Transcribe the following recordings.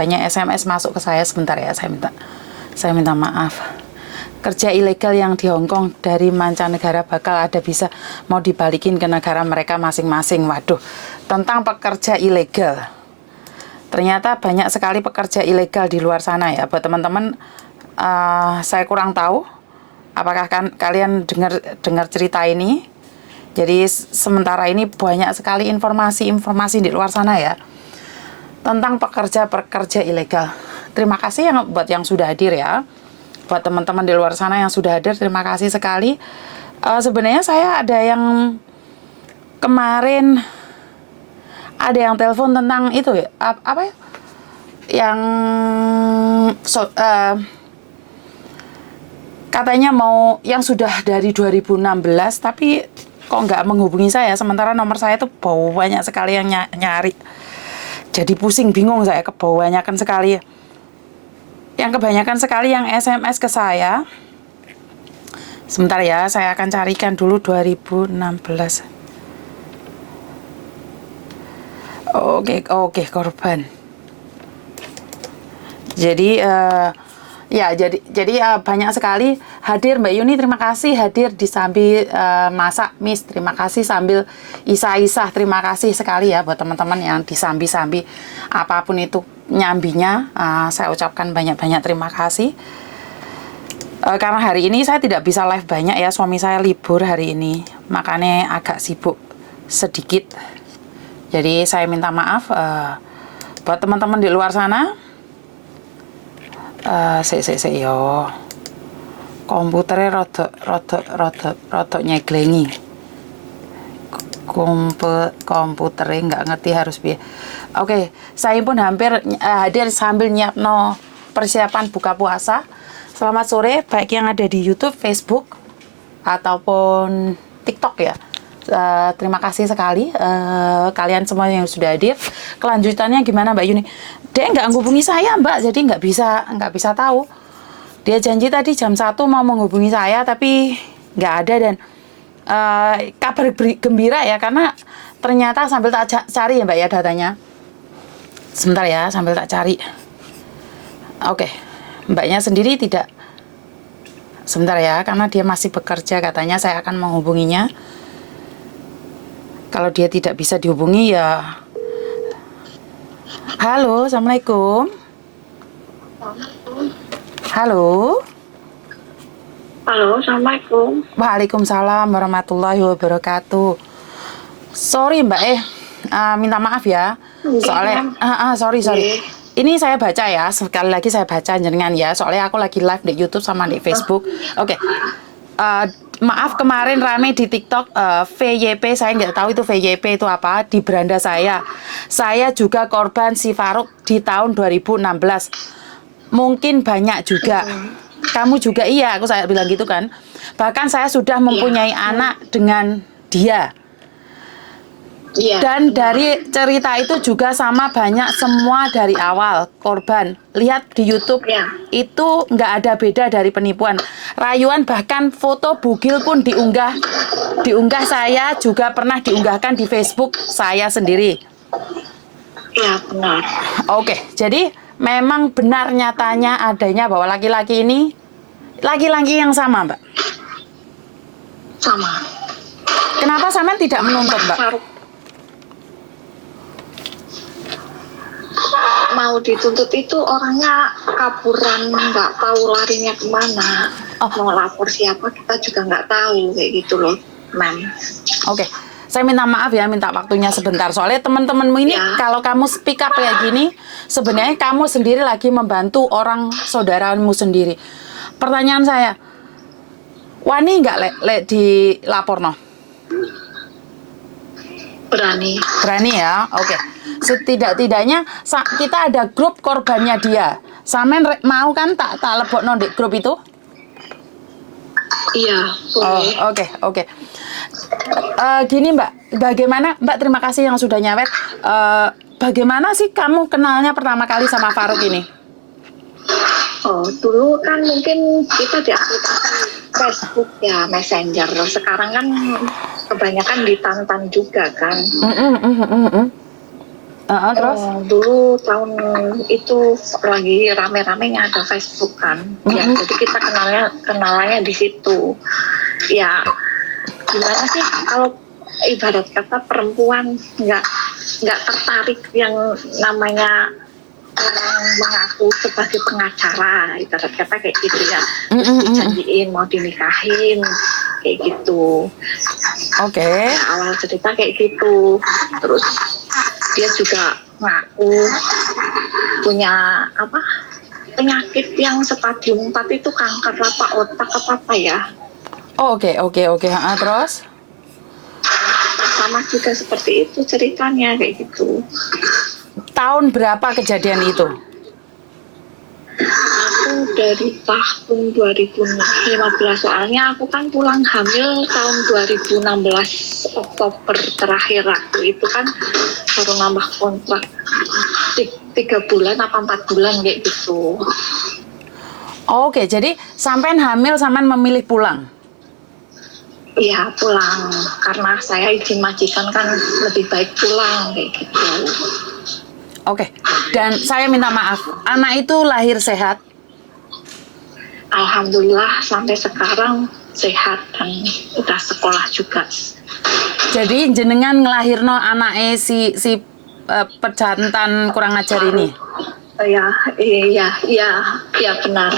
banyak SMS masuk ke saya. Sebentar ya, saya minta maaf. Kerja ilegal yang di Hong Kong dari mancanegara bakal ada bisa mau dibalikin ke negara mereka masing-masing. Waduh, tentang pekerja ilegal. Ternyata banyak sekali pekerja ilegal di luar sana ya. Buat teman-teman, saya kurang tahu apakah kalian dengar cerita ini. Jadi sementara ini banyak sekali informasi di luar sana ya tentang pekerja ilegal. Terima kasih buat yang sudah hadir ya. Buat teman-teman di luar sana yang sudah hadir, terima kasih sekali. Sebenarnya saya ada yang kemarin ada yang telepon tentang itu ya, apa ya? Yang katanya mau yang sudah dari 2016 tapi kok nggak menghubungi saya, sementara nomor saya tuh banyak sekali yang nyari. Jadi pusing, bingung saya, kebanyakan sekali. Yang kebanyakan sekali yang SMS ke saya. Sebentar ya, saya akan carikan dulu 2016. Oke, korban. Jadi banyak sekali hadir Mbak Yuni, terima kasih hadir di sambil masak Miss, terima kasih sambil isah-isah, terima kasih sekali ya buat teman-teman yang disambi-sambi apapun itu nyambinya, saya ucapkan banyak-banyak terima kasih. Karena hari ini saya tidak bisa live banyak ya, suami saya libur hari ini, makanya agak sibuk sedikit. Jadi saya minta maaf buat teman-teman di luar sana. Yo komputernya rada nyeglengi. Komputernya nggak ngerti harus biar. Oke, saya pun hampir hadir sambil nyiapno persiapan buka puasa. Selamat sore, baik yang ada di YouTube, Facebook, ataupun TikTok ya. Terima kasih sekali kalian semua yang sudah hadir. Kelanjutannya gimana Mbak Yuni? Dia nggak menghubungi saya Mbak, jadi nggak bisa tahu. Dia janji tadi jam 1 mau menghubungi saya, tapi nggak ada. Dan kabar gembira ya, karena ternyata sambil tak cari ya Mbak ya datanya. Sebentar ya, sambil tak cari. Oke, Mbaknya sendiri tidak. Sebentar ya, karena dia masih bekerja katanya, saya akan menghubunginya. Kalau dia tidak bisa dihubungi ya. Halo, Assalamualaikum. Halo. Halo, Assalamualaikum. Waalaikumsalam warahmatullahi wabarakatuh. Sorry Mbak minta maaf ya. Soalnya sorry. Ini saya baca ya, sekali lagi saya baca jenengan ya. Soalnya aku lagi live di YouTube sama di Facebook. Oke. Maaf kemarin rame di TikTok VYP, saya nggak tahu itu VYP itu apa, di beranda saya. Saya juga korban si Faruk di tahun 2016. Mungkin banyak juga. Kamu juga iya, saya bilang gitu kan. Bahkan saya sudah mempunyai anak dengan dia. Dan dari cerita itu juga sama banyak semua dari awal korban. Lihat di YouTube itu nggak ada beda dari penipuan. Rayuan bahkan foto bugil pun diunggah saya juga pernah diunggahkan di Facebook saya sendiri. Ya benar. Oke, jadi memang benar nyatanya adanya bahwa laki-laki ini laki-laki yang sama Mbak. Sama. Kenapa sampean tidak menuntut Mbak? Mau dituntut itu orangnya kaburan, nggak tahu larinya kemana. Mau lapor siapa kita juga nggak tahu, kayak gitu loh, Ma'am. Oke, saya minta maaf ya, minta waktunya sebentar. Soalnya teman-temanmu ini kalau kamu speak up kayak gini, sebenarnya kamu sendiri lagi membantu orang saudaramu sendiri. Pertanyaan saya, wani nggak dilapor no? Berani ya, oke. Setidak-tidaknya kita ada grup korbannya dia. Samen mau kan tak lebokno di grup itu? Iya, boleh. Oke. Gini Mbak, bagaimana Mbak, terima kasih yang sudah nyawet. Bagaimana sih kamu kenalnya pertama kali sama Faruk ini? Dulu kan mungkin kita di aplikasi Facebook ya, Messenger. Sekarang kan kebanyakan di Tantan juga kan. Terus? Dulu tahun itu lagi rame-ramenya ada Facebook kan, ya jadi kita kenalannya di situ. Ya gimana sih kalau ibarat kata perempuan nggak tertarik yang namanya orang mengaku sebagai pengacara, ibarat kata kayak gitu ya, terus dijanjiin mau dinikahin kayak gitu. Oke. Ya, awal cerita kayak gitu, terus dia juga ngaku punya penyakit yang stadium 4 itu kanker otak apa ya. Oke. Terus? Sama juga seperti itu ceritanya kayak gitu. Tahun berapa kejadian itu? Aku dari tahun 2015, soalnya aku kan pulang hamil tahun 2016 Oktober terakhir. Waktu itu kan baru nambah kontrak 3 bulan apa 4 bulan kayak gitu. Oke, jadi sampean hamil, sampean memilih pulang? Iya pulang, karena saya izin majikan kan lebih baik pulang kayak gitu. Oke, dan saya minta maaf, anak itu lahir sehat? Alhamdulillah sampai sekarang sehat dan udah sekolah juga. Jadi jenengan ngelahirno anake si pejantan kurang ajar ini? Iya benar.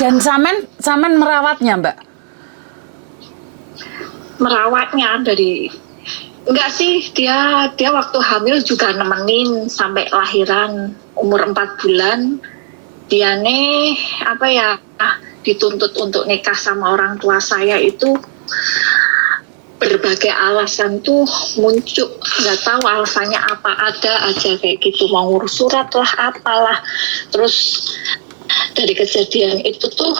Dan sampean merawatnya, Mbak? Merawatnya enggak sih, dia waktu hamil juga nemenin sampai lahiran umur 4 bulan. Dia dituntut untuk nikah sama orang tua saya itu berbagai alasan tuh muncul, nggak tahu alasannya apa, ada aja kayak gitu, mau ngurus surat lah apalah. Terus dari kejadian itu tuh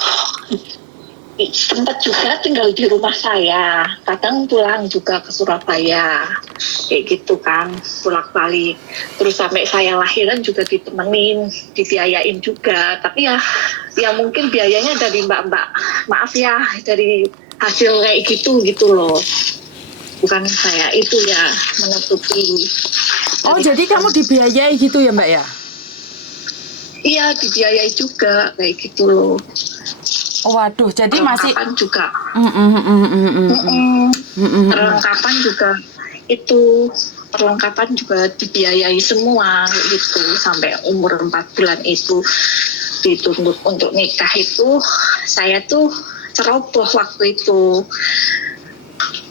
sempat juga tinggal di rumah saya, kadang pulang juga ke Surabaya kayak gitu kan, bolak-balik. Terus sampai saya lahiran juga ditemenin, dibiayain juga, tapi ya mungkin biayanya dari mbak-mbak, maaf ya, dari hasil kayak gitu loh, bukan saya itu ya menutupi. Oh, jadi kamu dibiayai gitu ya, Mbak ya? Iya, dibiayai juga kayak gitu loh. Oh, waduh, jadi masih perlengkapan juga. Perlengkapan juga itu, perlengkapan juga dibiayai semua gitu, sampai umur 4 bulan itu dituntut untuk nikah. Itu saya tuh ceroboh waktu itu.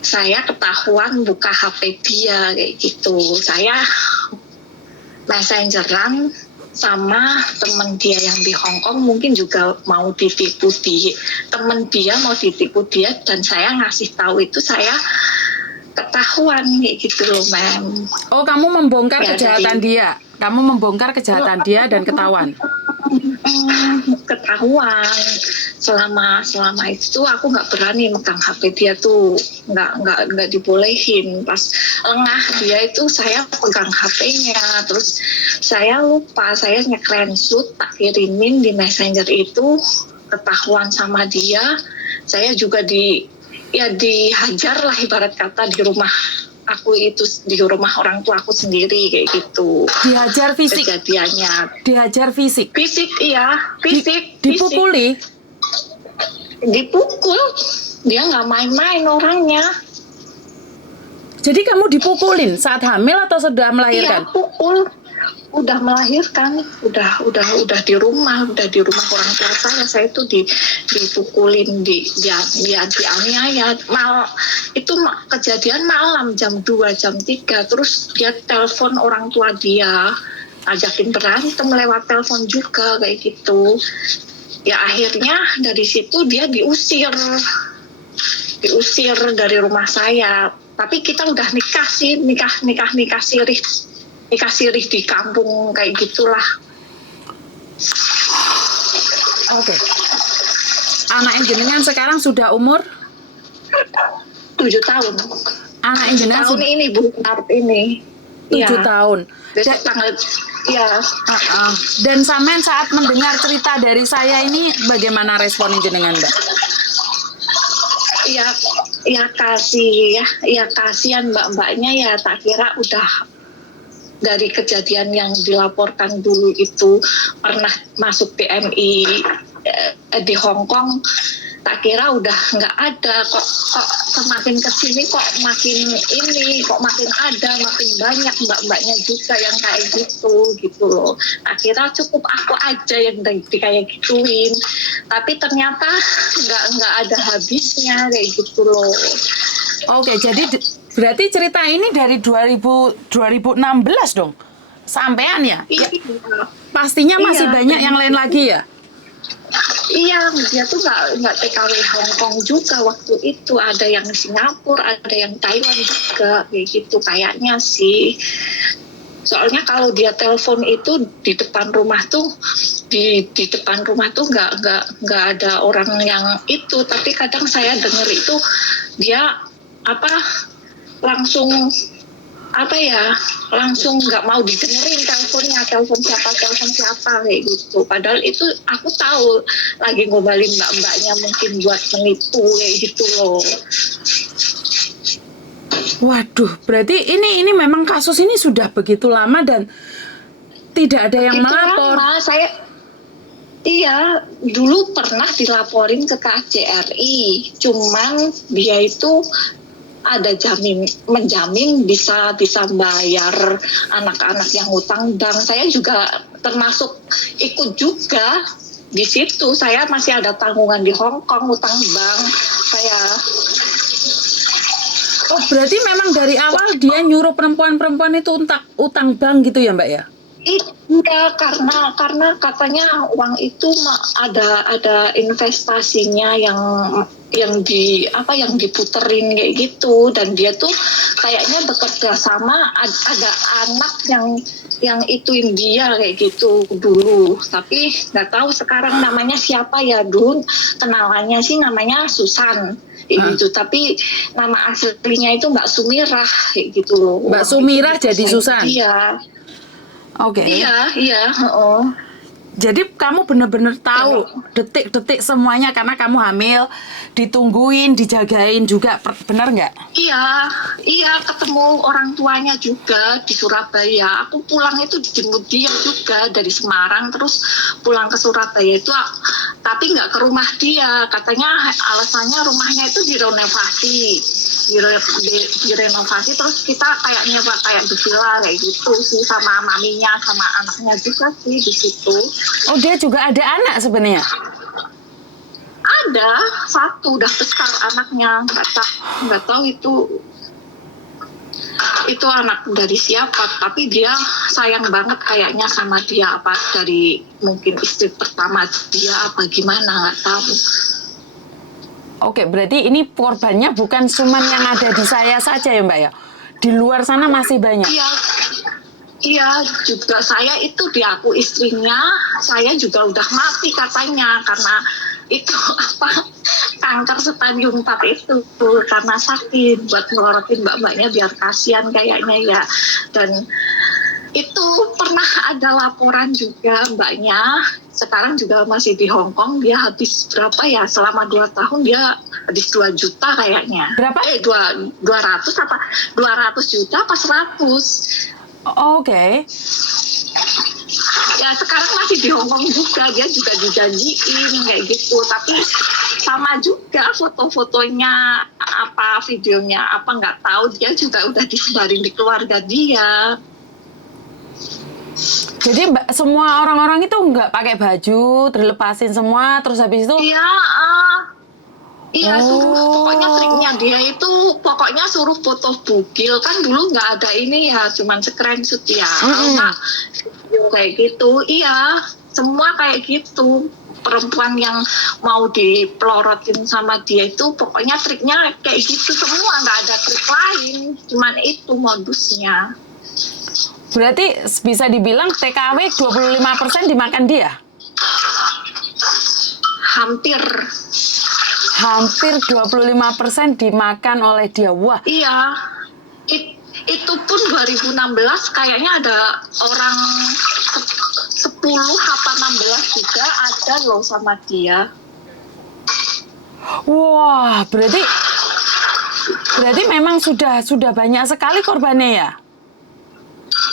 Saya ketahuan buka HP dia kayak gitu. Saya messengeran sama temen dia yang di Hong Kong, mungkin juga mau ditipu temen dia, mau ditipu dia, dan saya ngasih tahu itu saya ketahuan kayak gitu loh, Mem. Oh, kamu membongkar Ya, kejahatan dia? Kamu membongkar kejahatan dia dan ketahuan? Ketahuan. Selama itu aku nggak berani megang HP dia tuh, nggak dibolehin. Pas lengah dia itu saya pegang HP-nya, terus saya lupa, saya nge-screenshot tak kirimin di messenger itu, ketahuan sama dia. Saya juga dihajar lah ibarat kata di rumah aku itu, di rumah orang tua aku sendiri kayak gitu. Dihajar fisik? Kejadiannya. Dihajar fisik? Fisik, iya. Fisik. Dipukuli? Dipukul. Dia nggak main-main orangnya. Jadi kamu dipukulin saat hamil atau sudah melahirkan? Iya, pukul. Udah melahirkan, udah di rumah orang tua saya tuh dipukulin, dianiaya. Itu kejadian malam jam 2, jam 3, terus dia telepon orang tua dia, ajakin berantem lewat telepon juga kayak gitu. Ya akhirnya dari situ dia diusir dari rumah saya. Tapi kita udah nikah sirih di kampung kayak gitulah. Oke. Anak jenengan sekarang sudah umur 7 tahun. Anak jenengan tahun ini Bu, Maret ini. 7 tahun. Besok tanggal ya. Dan sampean saat mendengar cerita dari saya ini bagaimana respon jenengan, Mbak? Ya kasihan mbak-mbaknya, ya tak kira dari kejadian yang dilaporkan dulu itu pernah masuk PMI di Hong Kong, tak kira udah nggak ada, kok semakin kesini kok makin makin banyak mbak-mbaknya juga yang kayak gitu loh. Tak kira cukup aku aja yang kayak gituin, tapi ternyata nggak ada habisnya kayak gitu loh. Oke, jadi berarti cerita ini dari 2016 dong sampean ya? Iya. Pastinya masih Iya, banyak yang lain lagi ya? Iya, dia tuh nggak TKW Hong Kong juga waktu itu, ada yang Singapura, ada yang Taiwan juga, kayak gitu kayaknya sih. Soalnya kalau dia telepon itu di depan rumah tuh, di depan rumah tuh nggak ada orang yang itu, tapi kadang saya dengar itu dia langsung langsung nggak mau didengerin telepon siapa kayak gitu. Padahal itu aku tahu lagi ngombalin mbak-mbaknya mungkin buat menipu kayak gitu loh. Waduh, berarti ini memang kasus ini sudah begitu lama dan tidak ada yang melapor. Iya, dulu pernah dilaporin ke KJRI, cuman dia itu ada menjamin bisa bayar anak-anak yang hutang bank. Saya juga termasuk ikut juga di situ. Saya masih ada tanggungan di Hong Kong, hutang bank. Oh, berarti memang dari awal dia nyuruh perempuan-perempuan itu utang bank gitu ya, Mbak ya? Iya, karena katanya uang itu ada investasinya yang diputerin kayak gitu, dan dia tuh kayaknya bekerja sama ada anak yang ituin dia kayak gitu dulu, tapi nggak tahu sekarang namanya siapa ya. Dulu kenalannya sih namanya Susan gitu, tapi nama aslinya itu Mbak Sumirah kayak gitu loh. Mbak Sumirah jadi Susan? Iya. Oke. Iya. Jadi kamu benar-benar tahu detik-detik semuanya karena kamu hamil, ditungguin, dijagain juga, benar nggak? Iya, ketemu orang tuanya juga di Surabaya. Aku pulang itu dijemput dia juga dari Semarang, terus pulang ke Surabaya itu, tapi nggak ke rumah dia. Katanya alasannya rumahnya itu direnovasi, terus kita kayak bervilla kayak gitu sih, sama maminya sama anaknya juga sih di situ. Oh, dia juga ada anak sebenarnya? Ada satu, udah besar anaknya, nggak tahu itu anak dari siapa, tapi dia sayang banget kayaknya sama dia, apa dari mungkin istri pertama dia apa gimana, nggak tahu. Oke, berarti ini korbannya bukan cuma yang ada di saya saja ya, Mbak ya? Di luar sana masih banyak? Iya, juga saya itu diaku istrinya, saya juga udah mati katanya, karena itu kanker stadium 4 itu, karena sakit, buat ngelorotin mbak-mbaknya biar kasihan kayaknya ya. Dan itu pernah ada laporan juga mbaknya, sekarang juga masih di Hong Kong, dia habis berapa ya, selama 2 tahun dia habis 2 juta kayaknya. Berapa? 200 juta apa 100. Oke. Ya sekarang masih di Hong Kong juga, dia juga dijanjiin kayak gitu, tapi sama juga foto-fotonya apa videonya apa nggak tahu, dia juga udah disebarin di keluarga dia. Jadi semua orang-orang itu nggak pakai baju, terlepasin semua, terus habis itu? Iya, pokoknya triknya dia itu pokoknya suruh foto bugil, kan dulu nggak ada ini ya, cuman screenshot ya, video kayak gitu. Iya, semua kayak gitu. Perempuan yang mau dipelorotin sama dia itu pokoknya triknya kayak gitu semua, nggak ada trik lain, cuman itu modusnya. Berarti bisa dibilang TKW 25% dimakan dia? Hampir 25% dimakan oleh dia. Wah. Iya. Itu pun 2016 kayaknya ada orang 10 apa 16 juga ada loh sama dia. Wah, berarti memang sudah banyak sekali korbannya ya?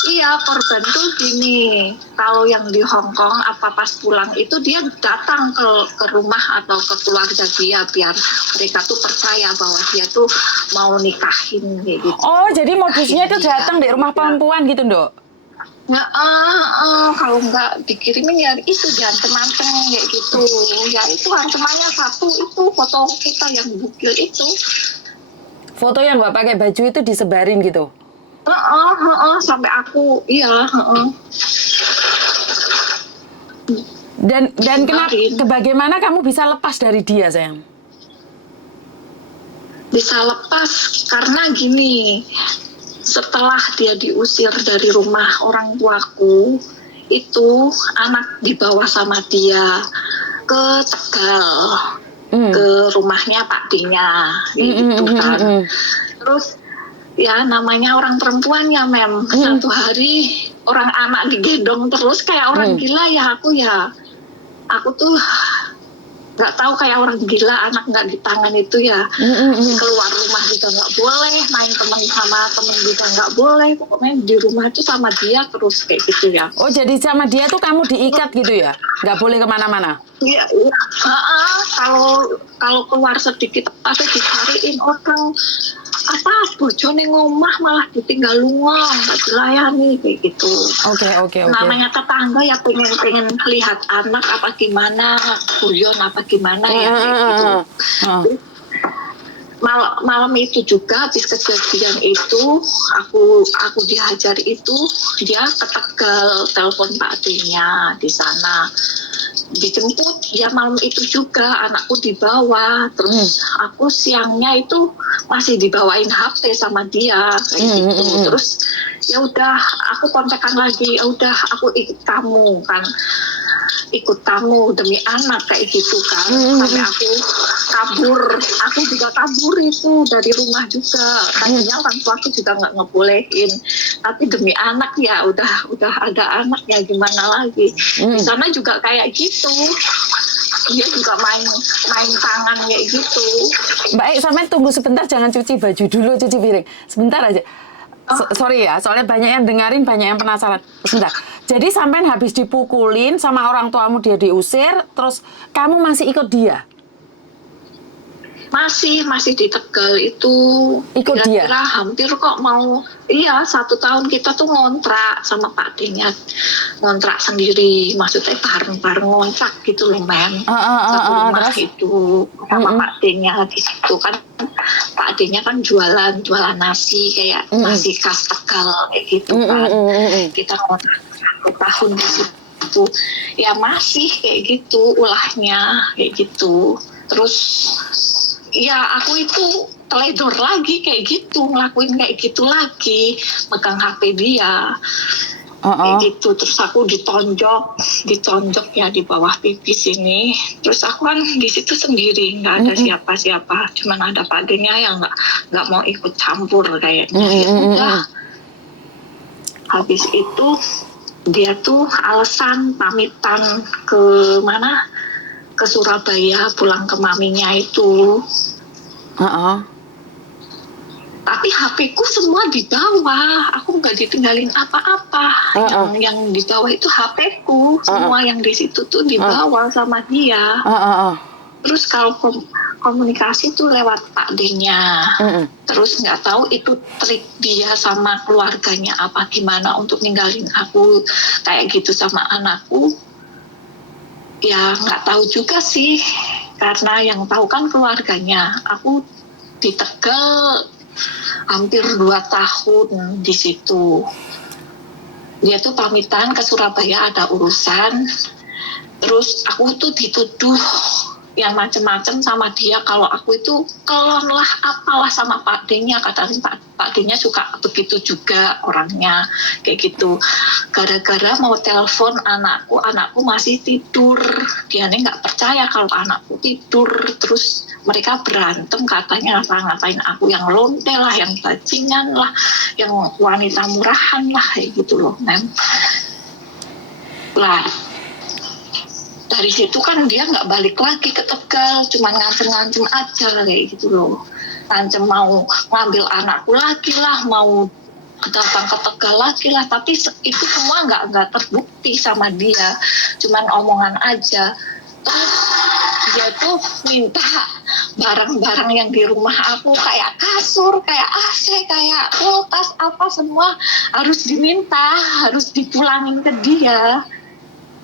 Iya, korban tuh gini, kalau yang di Hong Kong apa pas pulang itu dia datang ke rumah atau ke keluarga dia biar mereka tuh percaya bahwa dia tuh mau nikahin kayak gitu. Oh, jadi modusnya itu Nikahin dia. datang di rumah perempuan gitu, Dok? Nggak, kalau nggak dikirimin ya itu diancem-ancem kayak gitu. Ya itu ancamannya satu itu foto kita yang bukil itu. Foto yang nggak pakai baju itu disebarin gitu? Sampai aku, iya. Dan kenapa, Kemarin. bagaimana kamu bisa lepas dari dia, sayang? Bisa lepas karena gini, setelah dia diusir dari rumah orang tuaku, itu anak dibawa sama dia ke Tegal, ke rumahnya Pak D-nya, gitu kan. Terus ya namanya orang perempuan ya satu hari orang anak digendong terus kayak orang gila ya. Aku tuh nggak tahu kayak orang gila, anak nggak di tangan itu ya. Keluar rumah juga nggak boleh, main teman sama temen juga nggak boleh, pokoknya di rumah itu sama dia terus kayak gitu ya. Oh, jadi sama dia tuh kamu diikat gitu ya? Nggak boleh kemana-mana? Iya. Kalau keluar sedikit pasti dicariin orang apa bojone ngomah malah ditinggal lunga, nggak dilayani kayak gitu. Oke. Namanya tetangga ya pengen lihat anak apa gimana, guyon apa gimana ya kayak gitu. Malam itu juga habis kejadian itu aku dihajar itu, dia ke Tegal telepon Pak D-nya di sana dijemput ya malam itu juga anakku dibawa, terus aku siangnya itu masih dibawain HP sama dia kayak gitu. Terus ya udah aku kontekan lagi, ya udah aku ikut kamu demi anak kayak gitu kan. Sampai aku juga kabur itu dari rumah juga, tadinya orang tua aku juga nggak ngebolehin, tapi demi anak ya udah ada anak ya gimana lagi. Di sana juga kayak gitu, dia juga main tangan kayak gitu. Mbak, sampai tunggu sebentar, jangan cuci baju dulu, cuci piring sebentar aja. Sorry ya, soalnya banyak yang dengerin, banyak yang penasaran. Sebentar. Jadi sampai habis dipukulin sama orang tuamu, dia diusir, terus kamu masih ikut dia? Masih di Tegal itu. Ikut dia? Kira-kira hampir kok mau, iya 1 tahun kita tuh ngontrak sama Pak D-nya, ngontrak sendiri, maksudnya bareng-bareng ngontrak gitu loh satu rumah terus? itu sama Pak D-nya di situ kan. Pak D-nya kan jualan nasi kayak nasi khas Tegal kayak gitu kan. Kita ngontrak 1 tahun di situ ya masih kayak gitu ulahnya kayak gitu. Terus ya aku itu teledor lagi kayak gitu, ngelakuin kayak gitu lagi, megang HP dia kayak gitu. Terus aku ditonjok ya di bawah pipi sini. Terus aku kan di situ sendiri, nggak ada siapa-siapa, cuman ada Pak D-nya yang nggak mau ikut campur kayaknya. Ya udah, habis itu dia tuh alasan pamitan ke mana, ke Surabaya pulang ke maminya itu. Tapi HP-ku semua dibawa, aku nggak ditinggalin apa-apa. Yang dibawa itu HP-ku, semua yang di situ tuh dibawa sama dia. Terus kalau komunikasi tuh lewat Pak D-nya. Terus nggak tahu itu trik dia sama keluarganya apa gimana untuk ninggalin aku kayak gitu sama anakku. Ya nggak tahu juga sih, karena yang tahu kan keluarganya. Aku di Tegal hampir 2 tahun di situ. Dia tuh pamitan ke Surabaya ada urusan, terus aku tuh dituduh yang macem-macem sama dia kalau aku itu kelon lah apalah sama Pak D-nya. Katanya Pak D-nya suka begitu juga orangnya kayak gitu. Gara-gara mau telepon anakku masih tidur. Dia nih nggak percaya kalau anakku tidur. Terus mereka berantem, katanya ngatain aku yang lonte lah, yang bajingan lah, yang wanita murahan lah kayak gitu loh, Lah dari situ kan dia nggak balik lagi ke Tegal, cuma ngancem-ngancem aja kayak gitu loh. Ngancem mau ngambil anakku lagi lah, mau datang ke Tegal lagi lah, tapi itu semua nggak terbukti sama dia, cuman omongan aja. Terus dia tuh minta barang-barang yang di rumah aku kayak kasur, kayak AC, kayak kulkas, apa semua harus diminta, harus dipulangin ke dia.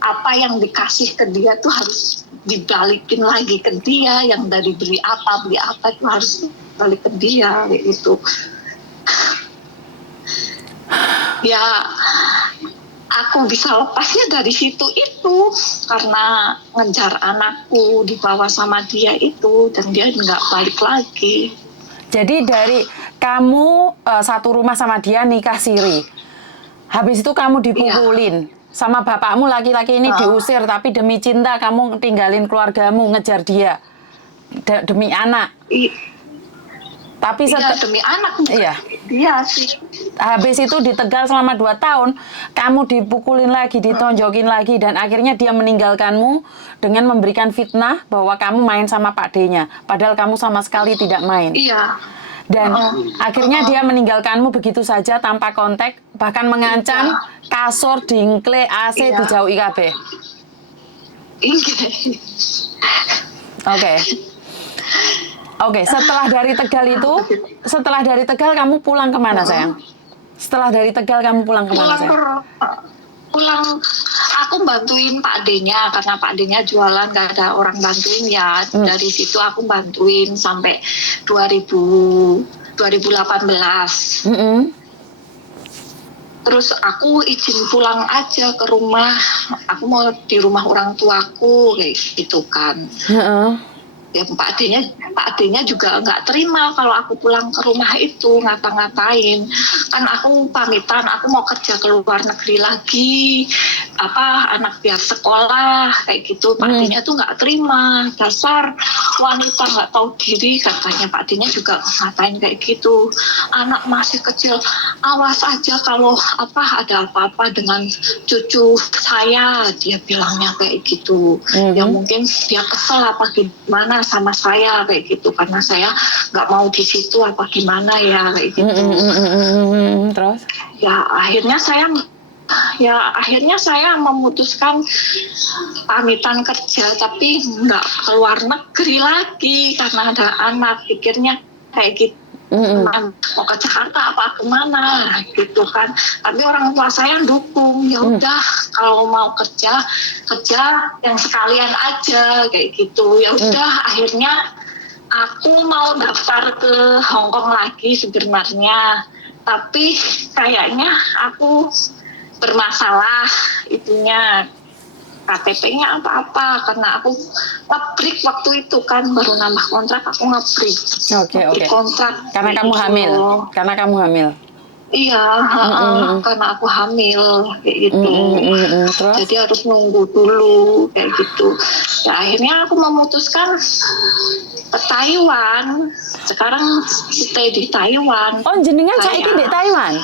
Apa yang dikasih ke dia tuh harus dibalikin lagi ke dia, yang dari beli apa itu harus balik ke dia kayak gitu. Ya aku bisa lepasnya dari situ itu karena ngejar anakku dibawa sama dia itu, dan dia nggak balik lagi. Jadi dari kamu satu rumah sama dia nikah siri, habis itu kamu dipukulin sama bapakmu laki-laki ini, diusir, tapi demi cinta kamu tinggalin keluargamu ngejar dia demi anak. Tapi demi anak. Iya. Dia sih. Habis itu di Tegal selama 2 tahun, kamu dipukulin lagi, ditonjokin lagi, dan akhirnya dia meninggalkanmu dengan memberikan fitnah bahwa kamu main sama Pak D-nya, padahal kamu sama sekali tidak main. Iya. Dan akhirnya dia meninggalkanmu begitu saja tanpa kontak, bahkan mengancam kasur, dingkle, AC dijauhi kabeh. Oke, setelah dari Tegal kamu pulang kemana sayang? Setelah dari Tegal kamu pulang kemana sayang? Pulang, aku bantuin Pak D-nya karena Pak D-nya jualan, gak ada orang bantuin ya. Dari situ aku bantuin sampai 2018. Terus aku izin pulang aja ke rumah. Aku mau di rumah orang tuaku kayak gitu kan. Ya Pak D-nya juga nggak terima kalau aku pulang ke rumah itu, ngata-ngatain. Kan aku pamitan, aku mau kerja ke luar negeri lagi, anak biar sekolah kayak gitu. Pak D-nya tuh nggak terima, dasar wanita nggak tahu diri katanya. Pak D-nya juga ngatain kayak gitu, anak masih kecil, awas aja kalau ada apa-apa dengan cucu saya, dia bilangnya kayak gitu. Ya mungkin dia kesel apa gimana sama saya kayak gitu, karena saya nggak mau di situ apa gimana ya kayak gitu. Terus? Ya akhirnya saya memutuskan pamitan kerja, tapi nggak keluar negeri lagi karena ada anak. Pikirnya kayak gitu, mau ke Jakarta apa kemana gitu kan. Tapi orang tua saya dukung, ya udah kalau mau kerja yang sekalian aja kayak gitu. Ya udah akhirnya aku mau daftar ke Hong Kong lagi sebenarnya, tapi kayaknya aku bermasalah itunya, KTP-nya apa-apa, karena aku nge-break waktu itu kan, baru nambah kontrak aku nge-break. Oke. Kontrak. Karena kamu hamil. Iya, karena aku hamil kayak gitu. Terus? Jadi harus nunggu dulu kayak gitu. Ya akhirnya aku memutuskan ke Taiwan. Sekarang stay di Taiwan. Oh, jenengan saiki di Taiwan?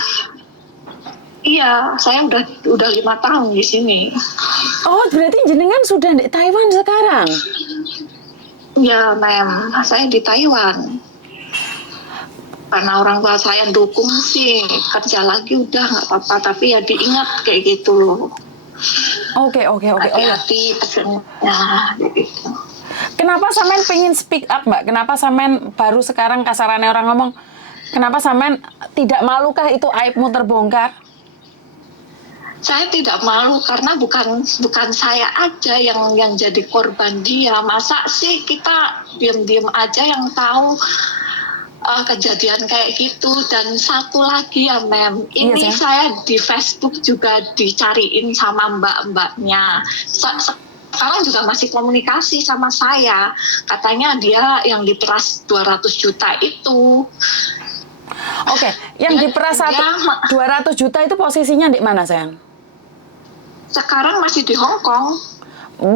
Iya, saya udah 5 tahun di sini. Oh, berarti jenengan sudah di Taiwan sekarang? Ya, Mem, saya di Taiwan. Karena orang tua saya dukung sih, kerja lagi udah nggak apa-apa, tapi ya diingat kayak gitu loh. Oke. Hati-hati pesannya, gitu. Kenapa sampean pengen speak up, Mbak? Kenapa sampean baru sekarang kasarannya orang ngomong, kenapa sampean tidak malukah itu aibmu terbongkar? Saya tidak malu karena bukan saya aja yang jadi korban dia. Masa sih kita diam-diam aja yang tahu kejadian kayak gitu. Dan satu lagi ya Mem, ini saya di Facebook juga dicariin sama mbak-mbaknya. Sekarang juga masih komunikasi sama saya. Katanya dia yang diperas 200 juta itu. Oke, yang diperas 200 juta itu posisinya di mana sayang? Sekarang masih di Hong Kong.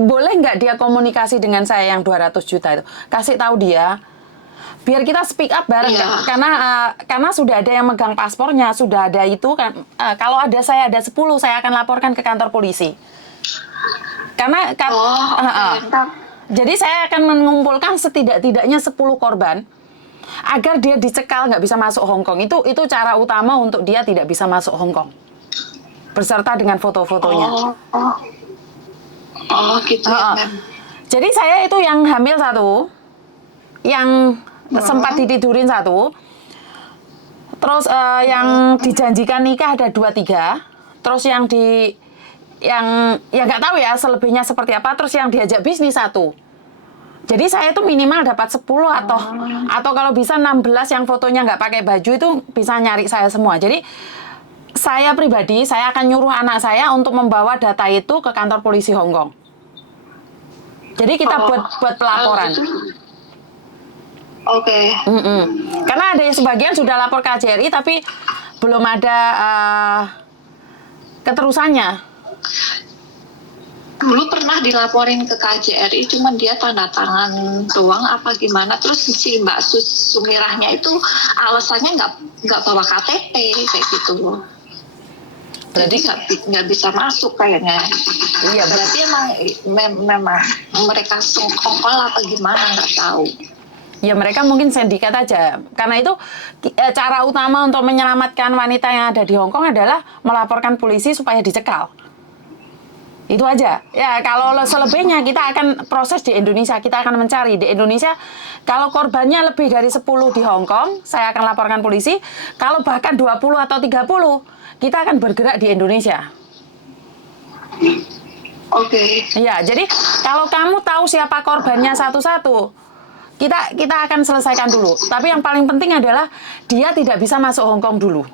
Boleh nggak dia komunikasi dengan saya yang 200 juta itu? Kasih tahu dia, biar kita speak up bareng. Karena sudah ada yang megang paspornya, sudah ada itu kan. Kalau saya ada 10, saya akan laporkan ke kantor polisi. Jadi saya akan mengumpulkan setidak-tidaknya 10 korban agar dia dicekal nggak bisa masuk Hong Kong. Itu cara utama untuk dia tidak bisa masuk Hong Kong beserta dengan foto-fotonya. Gitu ya, Mem. Jadi saya itu yang hamil 1, yang sempat ditidurin 1, terus yang dijanjikan nikah ada 2-3, terus yang ya nggak tahu ya selebihnya seperti apa, terus yang diajak bisnis 1. Jadi saya itu minimal dapat 10 atau kalau bisa 16 yang fotonya nggak pakai baju itu bisa nyari saya semua. Jadi saya pribadi, saya akan nyuruh anak saya untuk membawa data itu ke kantor polisi Hong Kong. Jadi kita buat pelaporan. Oke. Karena ada yang sebagian sudah lapor ke KJRI tapi belum ada keterusannya. Dulu pernah dilaporin ke KJRI, cuman dia tanda tangan doang apa gimana. Terus si Mbak Sumirahnya itu alasannya nggak bawa KTP kayak gitu loh. Jadi nggak bisa masuk kayaknya. Iya, berarti memang mereka songkol apa gimana nggak tahu. Ya mereka mungkin sindikat aja. Karena itu cara utama untuk menyelamatkan wanita yang ada di Hong Kong adalah melaporkan polisi supaya dicekal. Itu aja. Ya kalau selebihnya kita akan proses di Indonesia, kita akan mencari di Indonesia. Kalau korbannya lebih dari 10 di Hong Kong, saya akan laporkan polisi. Kalau bahkan 20 atau 30, kita akan bergerak di Indonesia. Oke. Ya, jadi kalau kamu tahu siapa korbannya satu-satu, kita akan selesaikan dulu. Tapi yang paling penting adalah dia tidak bisa masuk Hong Kong dulu.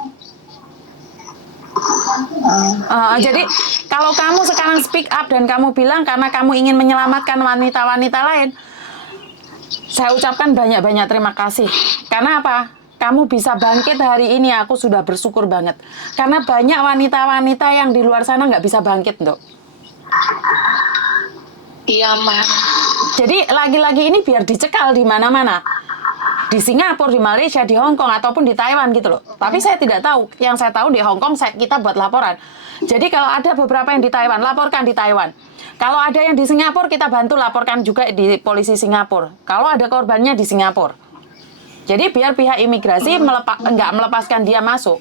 Jadi kalau kamu sekarang speak up dan kamu bilang karena kamu ingin menyelamatkan wanita-wanita lain, saya ucapkan banyak-banyak terima kasih. Karena apa? Kamu bisa bangkit hari ini, aku sudah bersyukur banget. Karena banyak wanita-wanita yang di luar sana nggak bisa bangkit, Dok. Iya, Mas. Jadi lagi-lagi ini biar dicekal di mana-mana. Di Singapura, di Malaysia, di Hong Kong, ataupun di Taiwan gitu loh. Tapi saya tidak tahu. Yang saya tahu di Hong Kong, kita buat laporan. Jadi kalau ada beberapa yang di Taiwan, laporkan di Taiwan. Kalau ada yang di Singapura, kita bantu laporkan juga di polisi Singapura. Kalau ada korbannya di Singapura. Jadi biar pihak imigrasi nggak melepaskan dia masuk.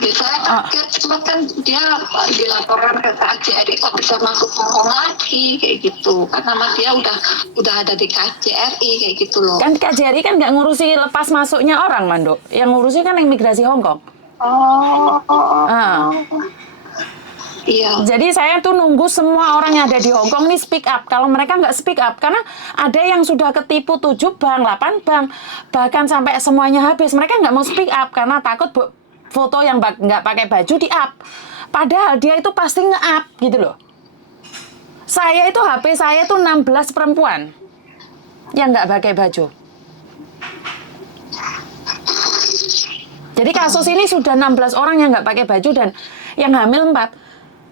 Gitu. Saya kaget, cuma kan dia dilaporkan ke KJRI kok bisa masuk Hong Kong lagi kayak gitu. Karena nama dia udah ada di KJRI kayak gitu loh. Kan KJRI kan nggak ngurusi lepas masuknya orang, Mando. Yang ngurusi kan imigrasi Hong Kong. Iya. Jadi saya tuh nunggu semua orang yang ada di Hong Kong nih speak up. Kalau mereka nggak speak up, karena ada yang sudah ketipu 7 bank, 8 bank, bahkan sampai semuanya habis. Mereka nggak mau speak up karena takut foto yang nggak pakai baju di-up. Padahal dia itu pasti nge-up gitu loh. Saya itu HP saya tuh 16 perempuan yang nggak pakai baju. Jadi kasus ini sudah 16 orang yang nggak pakai baju dan yang hamil 4.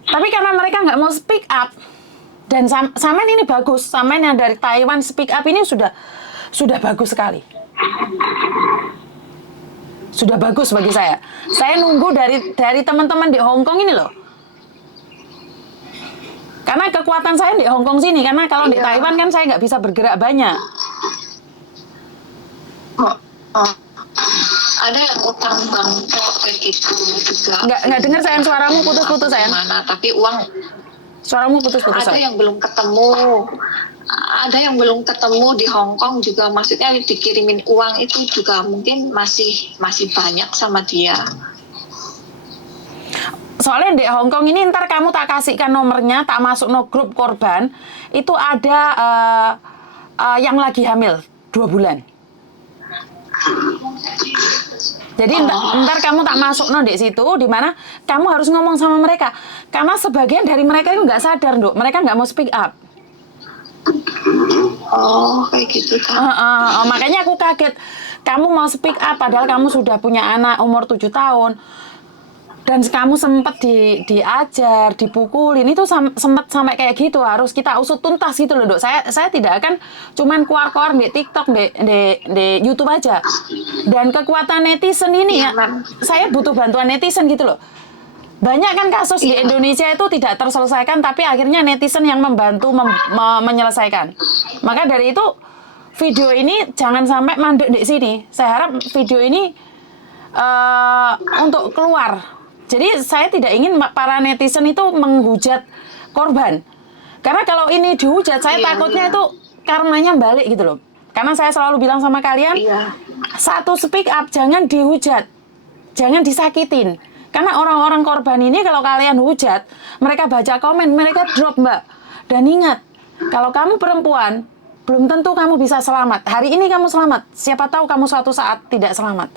Tapi karena mereka nggak mau speak up, dan Samen ini bagus, Samen yang dari Taiwan speak up ini sudah bagus sekali. Sudah bagus bagi saya. Saya nunggu dari teman-teman di Hong Kong ini loh. Karena kekuatan saya di Hong Kong sini, karena kalau di Taiwan kan saya nggak bisa bergerak banyak. Ada yang utang bank kayak gitu juga. Nggak dengar sayang, suaramu putus-putus sayang. Mana? Tapi uang. Suaramu putus-putus. Ada yang belum ketemu. Ada yang belum ketemu di Hong Kong juga, maksudnya dikirimin uang itu juga mungkin masih banyak sama dia. Soalnya di Hong Kong ini ntar kamu tak kasihkan nomornya, tak masuk no grup korban, itu ada yang lagi hamil 2 bulan. Jadi ntar kamu tak masuk di situ, di mana kamu harus ngomong sama mereka. Karena sebagian dari mereka itu nggak sadar, Dok. Mereka nggak mau speak up. Kayak gitu kan. Makanya aku kaget. Kamu mau speak up, padahal kamu sudah punya anak umur 7 tahun. Dan kamu sempat diajar, dipukulin, itu sempat sampai kayak gitu. Harus kita usut tuntas gitu loh, Dok. Saya tidak akan cuman keluar-keluar di TikTok, di YouTube aja. Dan kekuatan netizen ini saya butuh bantuan netizen gitu loh. Banyak kan kasus di Indonesia itu tidak terselesaikan, tapi akhirnya netizen yang membantu menyelesaikan. Maka dari itu, video ini jangan sampai mandek di sini. Saya harap video ini untuk keluar. Jadi saya tidak ingin para netizen itu menghujat korban. Karena kalau ini dihujat, saya takutnya itu karmanya balik gitu loh. Karena saya selalu bilang sama kalian, satu speak up, jangan dihujat, jangan disakitin. Karena orang-orang korban ini kalau kalian hujat, mereka baca komen, mereka drop Mbak. Dan ingat, kalau kamu perempuan, belum tentu kamu bisa selamat. Hari ini kamu selamat, siapa tahu kamu suatu saat tidak selamat.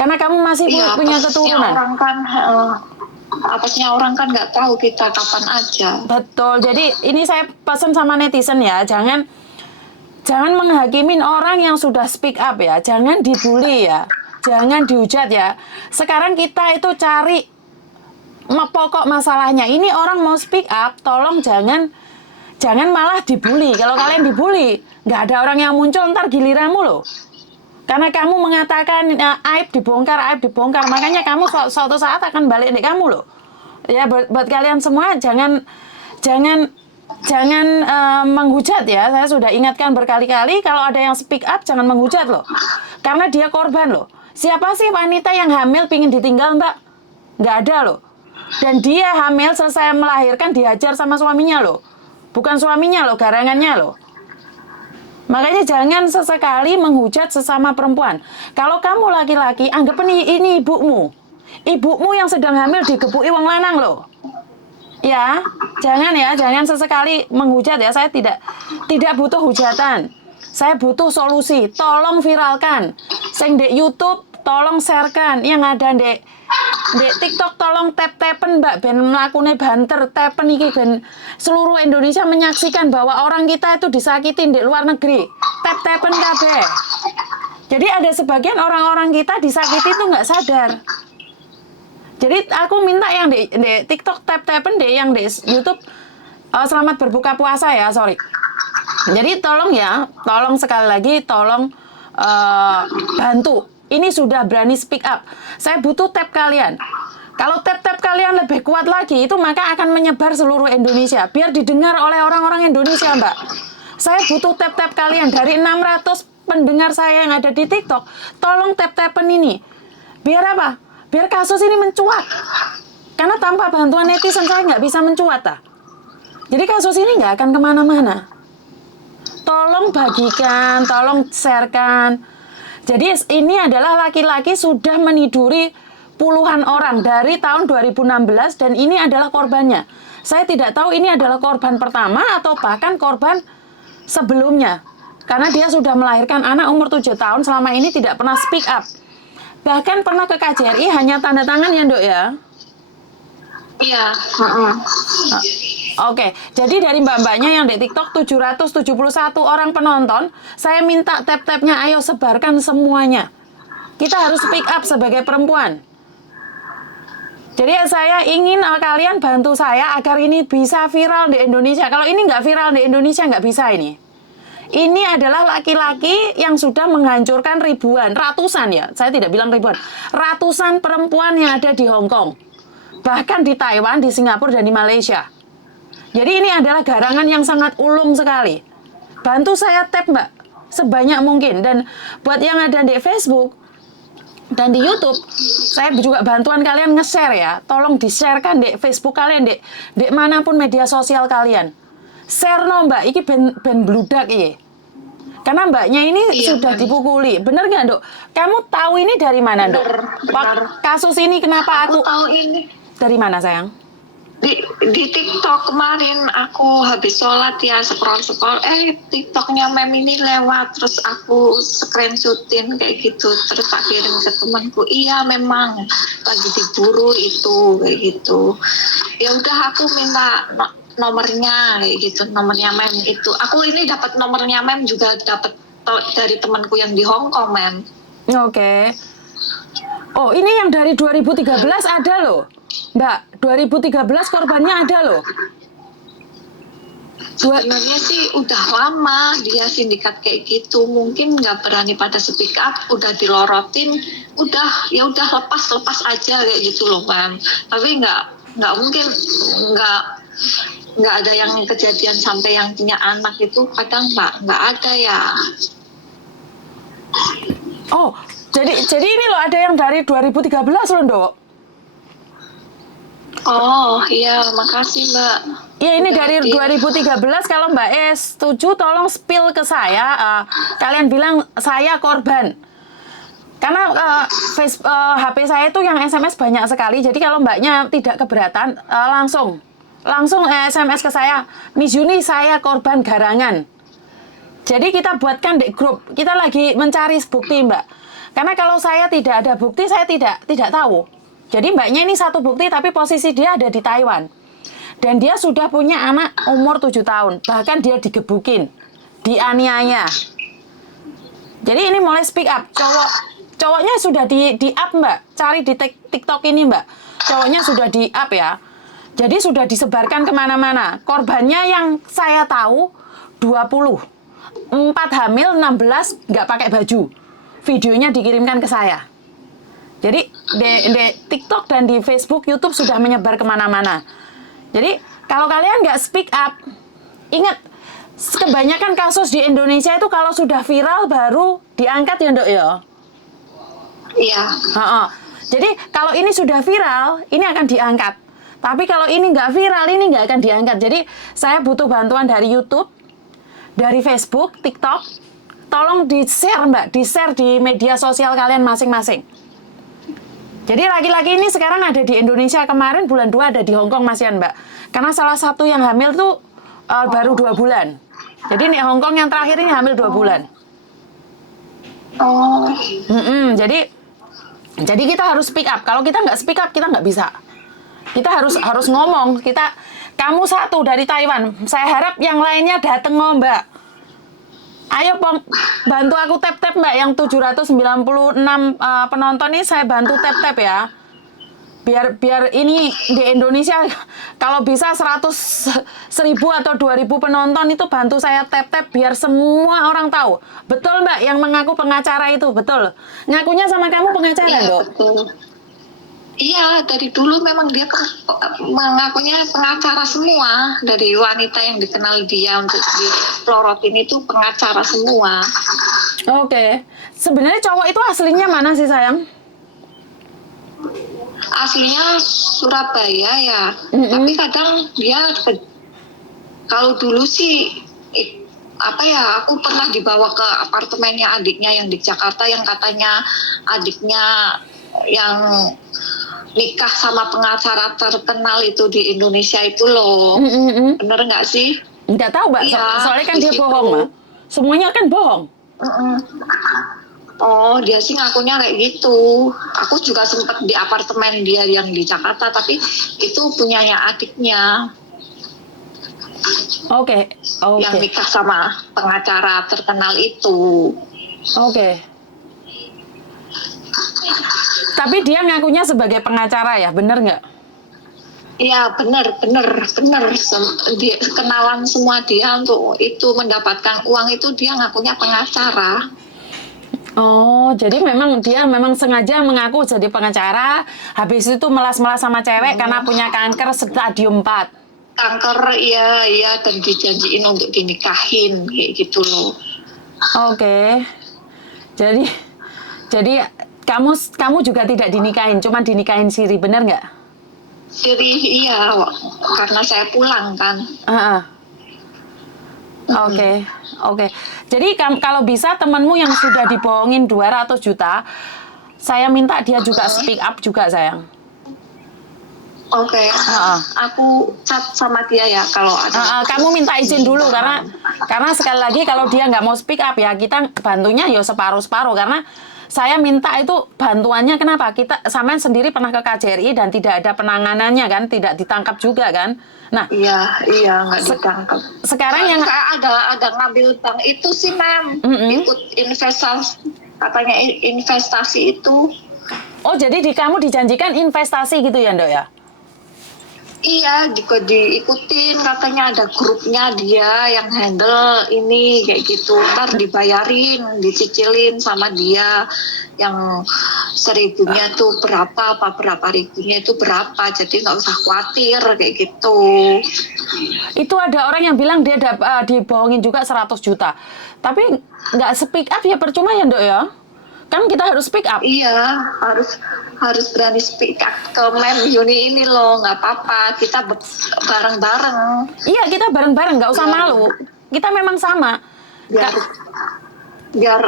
Karena kamu masih punya keturunan. Orang kan, apasnya orang kan nggak tahu kita kapan aja. Betul, jadi ini saya pesan sama netizen ya, jangan menghakimin orang yang sudah speak up ya, jangan dibully ya. Jangan dihujat ya. Sekarang kita itu cari pokok masalahnya. Ini orang mau speak up, tolong jangan malah dibully. Kalau kalian dibully, nggak ada orang yang muncul, ntar giliranmu loh. Karena kamu mengatakan aib dibongkar. Makanya kamu suatu saat akan balik di kamu loh. Ya buat kalian semua jangan menghujat ya. Saya sudah ingatkan berkali-kali kalau ada yang speak up jangan menghujat loh. Karena dia korban loh. Siapa sih wanita yang hamil pingin ditinggal Mbak? Nggak ada loh. Dan dia hamil selesai melahirkan dihajar sama suaminya loh. Bukan suaminya loh, garangannya loh. Makanya jangan sesekali menghujat sesama perempuan. Kalau kamu laki-laki, anggap ini ibumu. Ibumu yang sedang hamil digebuki wong lanang loh. Ya, jangan sesekali menghujat ya. Saya tidak butuh hujatan. Saya butuh solusi. Tolong viralkan. Sing di YouTube tolong sharekan. Yang ada di TikTok tolong tap-tapen Mbak ben mlakune banter. Tapen iki ben seluruh Indonesia menyaksikan bahwa orang kita itu disakitin di luar negeri. Tap-tapen kabeh. Jadi ada sebagian orang-orang kita disakiti itu nggak sadar. Jadi aku minta yang di TikTok tap-tapen deh, yang di YouTube selamat berbuka puasa ya, sorry. Jadi tolong sekali lagi, tolong bantu. Ini sudah berani speak up. Saya butuh tap kalian. Kalau tap-tap kalian lebih kuat lagi, itu maka akan menyebar seluruh Indonesia. Biar didengar oleh orang-orang Indonesia, Mbak. Saya butuh tap-tap kalian. Dari 600 pendengar saya yang ada di TikTok, tolong tap-tapen ini. Biar apa? Biar kasus ini mencuat. Karena tanpa bantuan netizen saya nggak bisa mencuat. Jadi kasus ini nggak akan kemana-mana. Tolong bagikan, tolong sharekan. Jadi ini adalah laki-laki sudah meniduri puluhan orang dari tahun 2016 dan ini adalah korbannya. Saya tidak tahu ini adalah korban pertama atau bahkan korban sebelumnya. Karena dia sudah melahirkan anak umur 7 tahun, selama ini tidak pernah speak up. Bahkan pernah ke KJRI hanya tanda tangan ya, Dok ya? Iya. Oke, jadi dari mbak-mbaknya yang di TikTok 771 orang penonton, saya minta tap-tapnya ayo sebarkan semuanya. Kita harus speak up sebagai perempuan. Jadi saya ingin kalian bantu saya agar ini bisa viral di Indonesia. Kalau ini nggak viral di Indonesia nggak bisa ini. Ini adalah laki-laki yang sudah menghancurkan ratusan ya, saya tidak bilang ribuan, ratusan perempuan yang ada di Hong Kong. Bahkan di Taiwan, di Singapura, dan di Malaysia. Jadi ini adalah garangan yang sangat ulung sekali. Bantu saya tap Mbak, sebanyak mungkin. Dan buat yang ada di Facebook dan di YouTube, saya juga bantuan kalian nge-share ya. Tolong di-sharekan di Facebook kalian, di manapun media sosial kalian. Share no Mbak, ini ben bludak ini. Karena mbaknya ini sudah dipukuli. Bener nggak Dok? Kamu tahu ini dari mana Dok? Benar. Kasus ini kenapa aku tahu ini? Dari mana sayang? Di TikTok kemarin aku habis sholat ya scroll TikToknya mem ini lewat, terus aku screenshotin kayak gitu, terus tak kirim ke temanku. Iya memang lagi diburu itu kayak gitu. Ya udah aku minta nomornya kayak gitu, nomornya mem itu. Aku ini dapat nomornya mem juga dapat dari temanku yang di Hong Kong mem. Oke. Oh ini yang dari 2013 ada loh. Mbak, 2013 korbannya ada loh. Sebenarnya sih udah lama dia sindikat kayak gitu, mungkin nggak berani pada speak up, udah dilorotin, udah lepas aja kayak gitu loh Bang. Tapi nggak mungkin nggak ada yang kejadian sampai yang punya anak itu kadang nggak ada ya. Oh, jadi ini loh ada yang dari 2013 loh, Ndok. Oh iya, makasih Mbak. Ya ini Udah dari hadir. 2013. Kalau Mbak E setuju tolong spill ke saya. Kalian bilang saya korban. Karena HP saya itu yang SMS banyak sekali. Jadi kalau Mbaknya tidak keberatan, langsung SMS ke saya. Miss Yuni, saya korban garangan. Jadi kita buatkan di grup. Kita lagi mencari bukti, Mbak. Karena kalau saya tidak ada bukti, saya tidak tahu. Jadi Mbaknya ini satu bukti, tapi posisi dia ada di Taiwan. Dan dia sudah punya anak umur 7 tahun. Bahkan dia digebukin, dianiaya. Jadi ini mulai speak up. Cowoknya sudah di up, Mbak. Cari di TikTok ini, Mbak. Cowoknya sudah di up ya. Jadi sudah disebarkan kemana-mana. Korbannya yang saya tahu 20. 4 hamil, 16 nggak pakai baju. Videonya dikirimkan ke saya. Jadi di TikTok dan di Facebook, YouTube sudah menyebar kemana-mana. Jadi kalau kalian nggak speak up, ingat, kebanyakan kasus di Indonesia itu kalau sudah viral baru diangkat ya, Ndok ya. Iya. Jadi kalau ini sudah viral, ini akan diangkat. Tapi kalau ini nggak viral, ini nggak akan diangkat. Jadi saya butuh bantuan dari YouTube, dari Facebook, TikTok. Tolong di-share, Mbak. Di-share di media sosial kalian masing-masing. Jadi laki-laki ini sekarang ada di Indonesia, kemarin bulan 2 ada di Hong Kong Masian, Mbak. Karena salah satu yang hamil tuh baru 2 bulan. Jadi di Hong Kong yang terakhir ini hamil 2 bulan. Oh. Jadi kita harus speak up. Kalau kita nggak speak up, kita nggak bisa. Kita harus ngomong. Kamu satu dari Taiwan. Saya harap yang lainnya dateng, Mbak. Ayo bantu aku tap-tap, Mbak, yang 796 penonton ini saya bantu tap-tap ya. Biar ini di Indonesia kalau bisa 100.000 atau 2.000 penonton itu bantu saya tap-tap biar semua orang tahu. Betul, Mbak, yang mengaku pengacara itu, betul. Ngakunya sama kamu pengacara, Iya, Mbak? betul. Iya, dari dulu memang dia mengakunya pengacara semua. Dari wanita yang dikenal dia untuk dipelorotin itu pengacara semua. Oke. Sebenarnya cowok itu aslinya mana sih, sayang? Aslinya Surabaya ya. Tapi kadang dia, kalau dulu sih, aku pernah dibawa ke apartemennya adiknya yang di Jakarta, yang katanya adiknya yang nikah sama pengacara terkenal itu di Indonesia itu loh. Bener nggak sih? Nggak tahu, Mbak. Iya, Soalnya kan dia di bohong, situ. Mbak. Semuanya kan bohong. Oh, dia sih ngakunya kayak gitu. Aku juga sempat di apartemen dia yang di Jakarta, tapi itu punyanya adiknya Oke. yang nikah sama pengacara terkenal itu. Oke. Tapi dia ngakunya sebagai pengacara ya, bener nggak? Iya, bener. Kenalan semua dia untuk itu mendapatkan uang itu dia ngakunya pengacara. Oh, jadi dia memang sengaja mengaku jadi pengacara, habis itu melas-melas sama cewek karena punya kanker stadium 4. Kanker, iya, dan dijanjiin untuk dinikahin kayak gitu loh. Oke. Jadi kamu juga tidak dinikahin, cuma dinikahin siri, bener nggak? Jadi iya, karena saya pulang kan. Oke. Jadi kalau bisa temanmu yang sudah dibohongin 200 juta, saya minta dia juga speak up juga, sayang. Oke. Aku chat sama dia ya kalau ada. Kamu minta izin dulu karena sekali lagi kalau dia nggak mau speak up ya kita bantunya ya separuh-separuh karena saya minta itu bantuannya kenapa? Kita sampean sendiri pernah ke KJRI dan tidak ada penanganannya kan, tidak ditangkap juga kan. Nah, Iya, nggak ditangkap. sekarang yang saya ada ngambil bank itu sih, Mem. Ikut investasi, katanya investasi itu. oh jadi kamu dijanjikan investasi gitu ya, Ndok ya? Iya, juga diikutin, katanya ada grupnya dia yang handle ini kayak gitu. Ntar dibayarin, dicicilin sama dia. yang 1.000-nya tuh berapa, berapa ribunya itu berapa, jadi nggak usah khawatir kayak gitu. Itu ada orang yang bilang dia dibohongin juga 100 juta. Tapi nggak speak up ya percuma ya, Dok ya? Kan kita harus speak up. Iya, harus berani speak up ke Mem Yuni ini loh, nggak apa-apa, kita bareng-bareng. Iya, kita bareng-bareng, nggak usah malu. Kita memang sama. Biar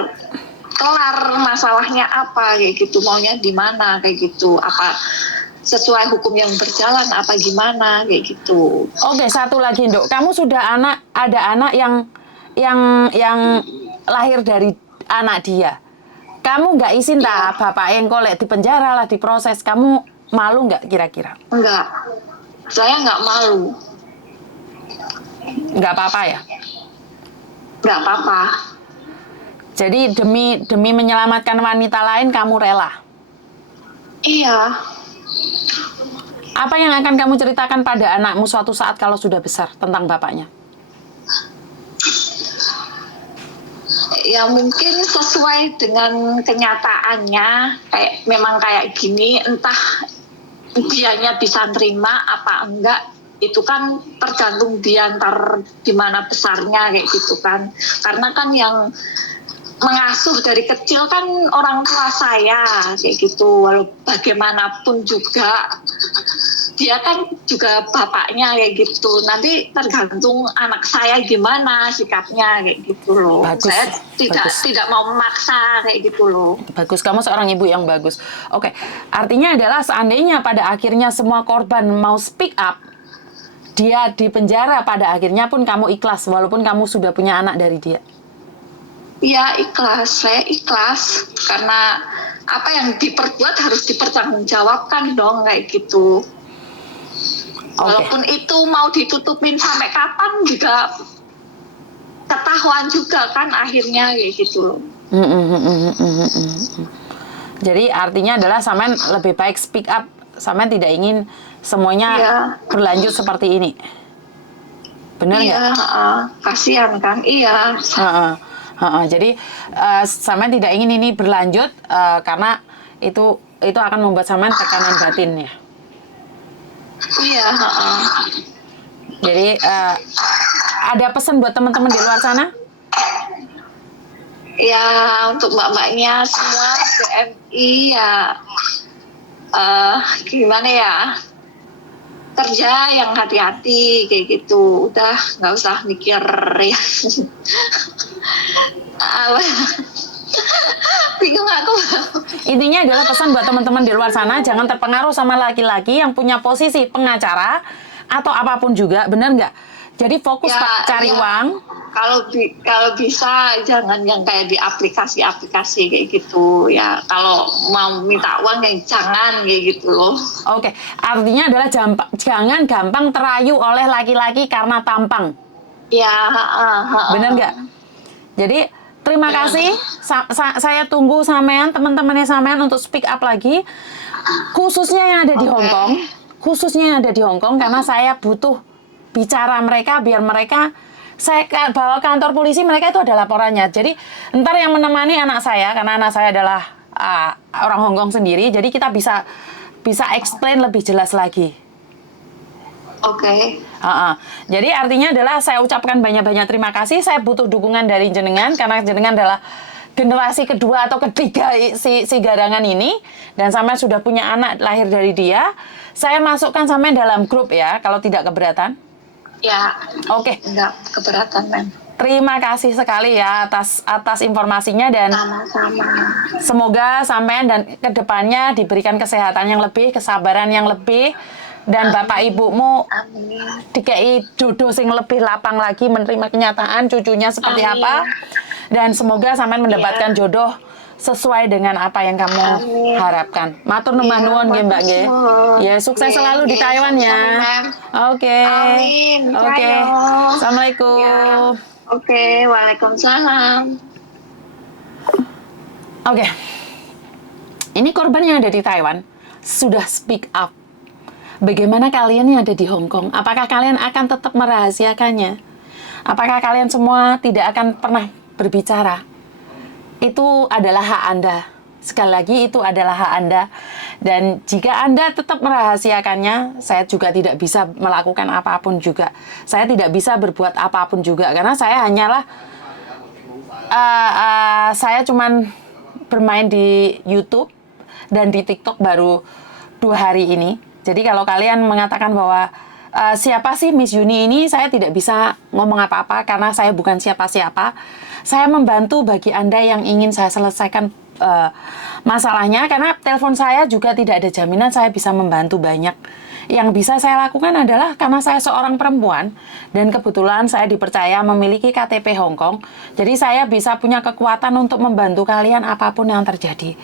kelar masalahnya apa kayak gitu, maunya di mana kayak gitu, apa sesuai hukum yang berjalan apa gimana kayak gitu. Oke, satu lagi, Dok. Kamu sudah ada anak yang lahir dari anak dia. Kamu nggak izin tak bapak yang kolek di penjara lah, diproses. Kamu malu nggak kira-kira? Enggak, saya nggak malu. Nggak apa-apa ya? Nggak apa-apa. Jadi demi menyelamatkan wanita lain kamu rela? Iya. Apa yang akan kamu ceritakan pada anakmu suatu saat kalau sudah besar tentang bapaknya? Ya mungkin sesuai dengan kenyataannya, memang kayak gini, entah dianya bisa nerima apa enggak, itu kan tergantung dia ntar gimana besarnya kayak gitu kan. Karena kan yang mengasuh dari kecil kan orang tua saya kayak gitu, walau bagaimanapun juga dia kan juga bapaknya kayak gitu. Nanti tergantung anak saya gimana sikapnya kayak gitu loh. Bagus, Saya bagus. tidak mau memaksa kayak gitu loh. Bagus, kamu seorang ibu yang bagus. Oke, artinya adalah seandainya pada akhirnya semua korban mau speak up, dia di penjara pada akhirnya pun kamu ikhlas walaupun kamu sudah punya anak dari dia. Iya, ikhlas. Saya ikhlas karena apa yang diperbuat harus dipertanggungjawabkan dong kayak gitu. Walaupun itu mau ditutupin sampai kapan juga ketahuan juga kan akhirnya kayak gitu. Jadi artinya adalah Samen lebih baik speak up. Samen tidak ingin semuanya berlanjut seperti ini. Benar nggak? Iya, kasihan kan. Iya. Jadi Samen tidak ingin ini berlanjut karena itu akan membuat Samen tekanan batin ya. Iya. Jadi ada pesan buat teman-teman di luar sana? Ya untuk mbak-mbaknya semua BMI ya gimana ya, kerja yang hati-hati kayak gitu, udah nggak usah mikir ya. Bingung aku. Intinya adalah pesan buat teman-teman di luar sana, jangan terpengaruh sama laki-laki yang punya posisi pengacara atau apapun juga, benar nggak? Jadi fokus cari uang. Kalau bisa jangan yang kayak di aplikasi-aplikasi kayak gitu ya. Kalau mau minta uang ya jangan kayak gitu loh. Oke, artinya adalah jangan gampang terayu oleh laki-laki karena tampang. Ya, benar nggak? Jadi terima kasih. Saya tunggu Samen, teman-temannya Samen untuk speak up lagi. Khususnya yang ada di Hong Kong. Khususnya yang ada di Hong Kong karena saya butuh bicara mereka biar mereka, saya bawa kantor polisi, mereka itu ada laporannya. Jadi ntar yang menemani anak saya, karena anak saya adalah orang Hong Kong sendiri, jadi kita bisa explain lebih jelas lagi. Oke. Jadi artinya adalah saya ucapkan banyak-banyak terima kasih. Saya butuh dukungan dari jenengan karena jenengan adalah generasi kedua atau ketiga si garangan ini, dan Samen sudah punya anak lahir dari dia. Saya masukkan Samen dalam grup ya, kalau tidak keberatan. Ya. Oke. Enggak keberatan, Mem. Terima kasih sekali ya atas informasinya, dan sama-sama. Semoga Samen dan kedepannya diberikan kesehatan yang lebih, kesabaran yang lebih, dan bapak ibumu dikei jodoh sing lebih lapang lagi menerima kenyataan cucunya seperti apa, dan semoga Samen mendapatkan jodoh sesuai dengan apa yang kamu harapkan. Matur nuwun nuwun nggih Mbak nggih. Ya, sukses selalu di Taiwan ya. Oke. Oke. Assalamualaikum. Oke, waalaikumsalam. Oke. Ini korban yang ada di Taiwan sudah speak up. Bagaimana kalian yang ada di Hong Kong? Apakah kalian akan tetap merahasiakannya? Apakah kalian semua tidak akan pernah berbicara? Itu adalah hak Anda. Sekali lagi itu adalah hak Anda. Dan jika Anda tetap merahasiakannya, saya juga tidak bisa melakukan apapun juga. Saya tidak bisa berbuat apapun juga karena saya hanyalah saya cuman bermain di YouTube dan di TikTok baru 2 hari ini. Jadi kalau kalian mengatakan bahwa siapa sih Miss Yuni ini, saya tidak bisa ngomong apa-apa karena saya bukan siapa-siapa. Saya membantu bagi Anda yang ingin saya selesaikan masalahnya, karena telepon saya juga tidak ada jaminan saya bisa membantu banyak. Yang bisa saya lakukan adalah karena saya seorang perempuan dan kebetulan saya dipercaya memiliki KTP Hong Kong, jadi saya bisa punya kekuatan untuk membantu kalian apapun yang terjadi.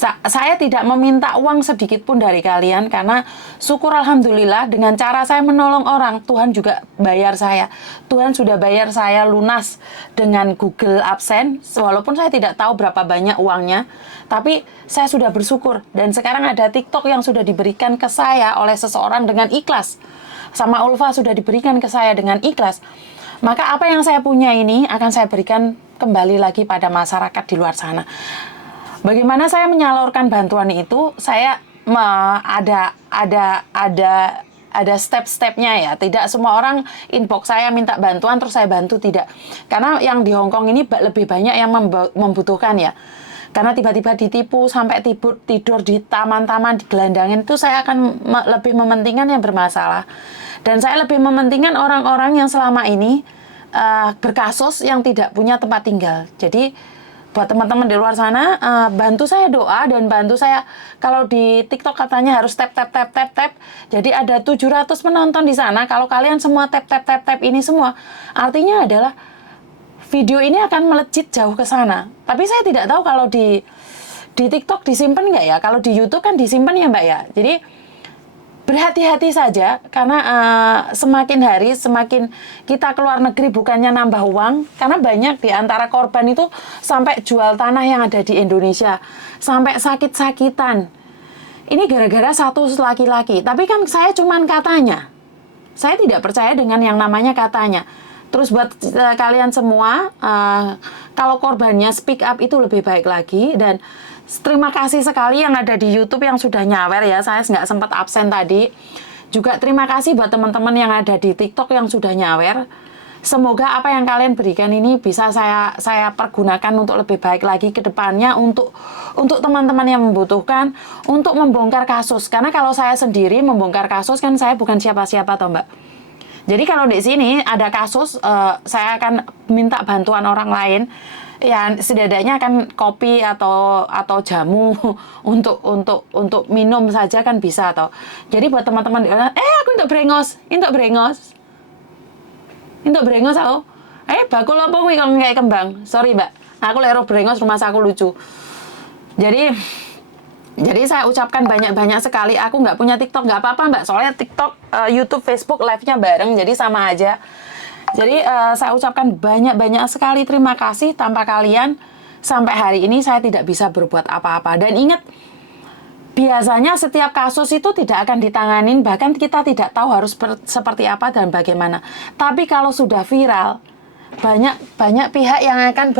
Saya tidak meminta uang sedikit pun dari kalian karena syukur alhamdulillah dengan cara saya menolong orang, Tuhan juga bayar saya. Tuhan sudah bayar saya lunas dengan Google AdSense, walaupun saya tidak tahu berapa banyak uangnya, tapi saya sudah bersyukur. Dan sekarang ada TikTok yang sudah diberikan ke saya oleh seseorang dengan ikhlas. Sama Ulfa sudah diberikan ke saya dengan ikhlas. Maka apa yang saya punya ini akan saya berikan kembali lagi pada masyarakat di luar sana. Bagaimana saya menyalurkan bantuan itu? Saya ada step-stepnya ya. Tidak semua orang inbox saya minta bantuan terus saya bantu, tidak. Karena yang di Hong Kong ini lebih banyak yang membutuhkan ya. Karena tiba-tiba ditipu sampai tidur di taman-taman, digelandangin, itu saya akan lebih mementingkan yang bermasalah. Dan saya lebih mementingkan orang-orang yang selama ini berkasus yang tidak punya tempat tinggal. Jadi buat teman-teman di luar sana, bantu saya doa dan bantu saya. Kalau di TikTok katanya harus tap. Jadi ada 700 penonton di sana. Kalau kalian semua tap ini semua, artinya adalah video ini akan melejit jauh ke sana. Tapi saya tidak tahu kalau di TikTok disimpan nggak ya. Kalau di YouTube kan disimpan ya Mbak ya. Jadi berhati-hati saja karena semakin hari semakin kita keluar negeri bukannya nambah uang, karena banyak di antara korban itu sampai jual tanah yang ada di Indonesia, sampai sakit-sakitan. Ini gara-gara satu laki-laki. Tapi kan saya cuman katanya. Saya tidak percaya dengan yang namanya katanya. Terus buat kalian semua, kalau korbannya speak up itu lebih baik lagi. Dan terima kasih sekali yang ada di YouTube yang sudah nyawer ya. Saya nggak sempat absen tadi. Juga terima kasih buat teman-teman yang ada di TikTok yang sudah nyawer. Semoga apa yang kalian berikan ini bisa saya pergunakan untuk lebih baik lagi ke depannya untuk teman-teman yang membutuhkan, untuk membongkar kasus. Karena kalau saya sendiri membongkar kasus kan saya bukan siapa-siapa toh Mbak. Jadi kalau di sini ada kasus, saya akan minta bantuan orang lain. Ya setidaknya akan kopi atau jamu untuk minum saja kan bisa toh. Jadi buat teman-teman aku untuk brengos aku. Bakul apa kuwi kok kayak kembang. Sorry Mbak. Aku lek brengos rumah aku lucu. Jadi saya ucapkan banyak-banyak sekali. Aku nggak punya TikTok, nggak apa-apa Mbak. Soalnya TikTok, YouTube, Facebook live-nya bareng, jadi sama aja. Jadi saya ucapkan banyak-banyak sekali terima kasih. Tanpa kalian sampai hari ini saya tidak bisa berbuat apa-apa. Dan ingat, biasanya setiap kasus itu tidak akan ditanganin, bahkan kita tidak tahu harus seperti apa dan bagaimana. Tapi kalau sudah viral, banyak pihak yang akan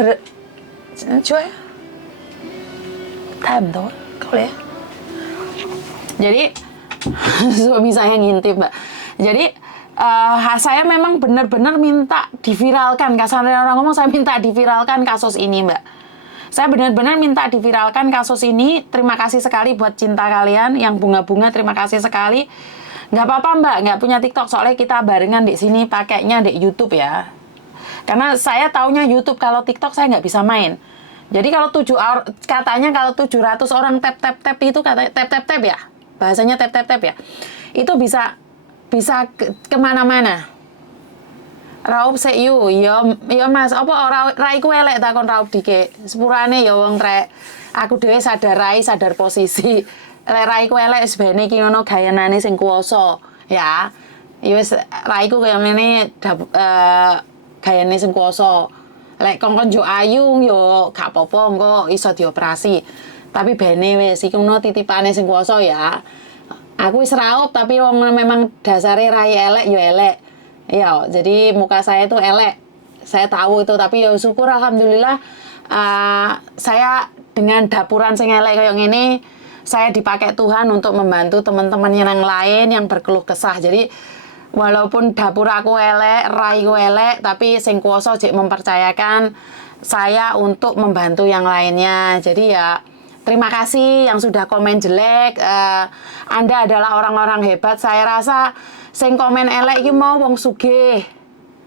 ya. Jadi suami saya ngintip Mbak. Jadi saya memang benar-benar minta diviralkan. Kasarnya orang ngomong, saya minta diviralkan kasus ini Mbak. Saya benar-benar minta diviralkan kasus ini. Terima kasih sekali buat cinta kalian yang bunga-bunga. Terima kasih sekali. Nggak apa-apa Mbak, nggak punya TikTok, soalnya kita barengan di sini pakainya di YouTube ya. Karena saya taunya YouTube, kalau TikTok saya nggak bisa main. Jadi kalau katanya kalau 700 orang tap itu kata tap ya, bahasanya tap ya, itu bisa kemana-mana. Raup seyu, ya Mas, apa raiku elek takon raup dike, sepurane ya wong trek. Aku dhewe sadar posisi. Lek raiku elek sebene iki ngono gayanane sing kuwasa, ya. Ya wis raiku kaya ngene gayane sing kuwasa. Lek kongkon yo ayu yo gak apa-apa engko iso dioperasi. Tapi bene wis iki ngono titipane sing kuwasa ya. Aku wis raup tapi wong memang dasare rai elek yo elek. Ya, jadi muka saya itu elek. Saya tahu itu, tapi ya syukur alhamdulillah saya dengan dapuran sing elek kayak gini, saya dipakai Tuhan untuk membantu teman-teman yang lain yang berkeluh kesah. Jadi walaupun dapur aku elek, raiku elek, tapi sing kuwasa jek mempercayakan saya untuk membantu yang lainnya. Jadi ya terima kasih yang sudah komen jelek. Anda adalah orang-orang hebat. Saya rasa sing komen elek iki mau wong sugih,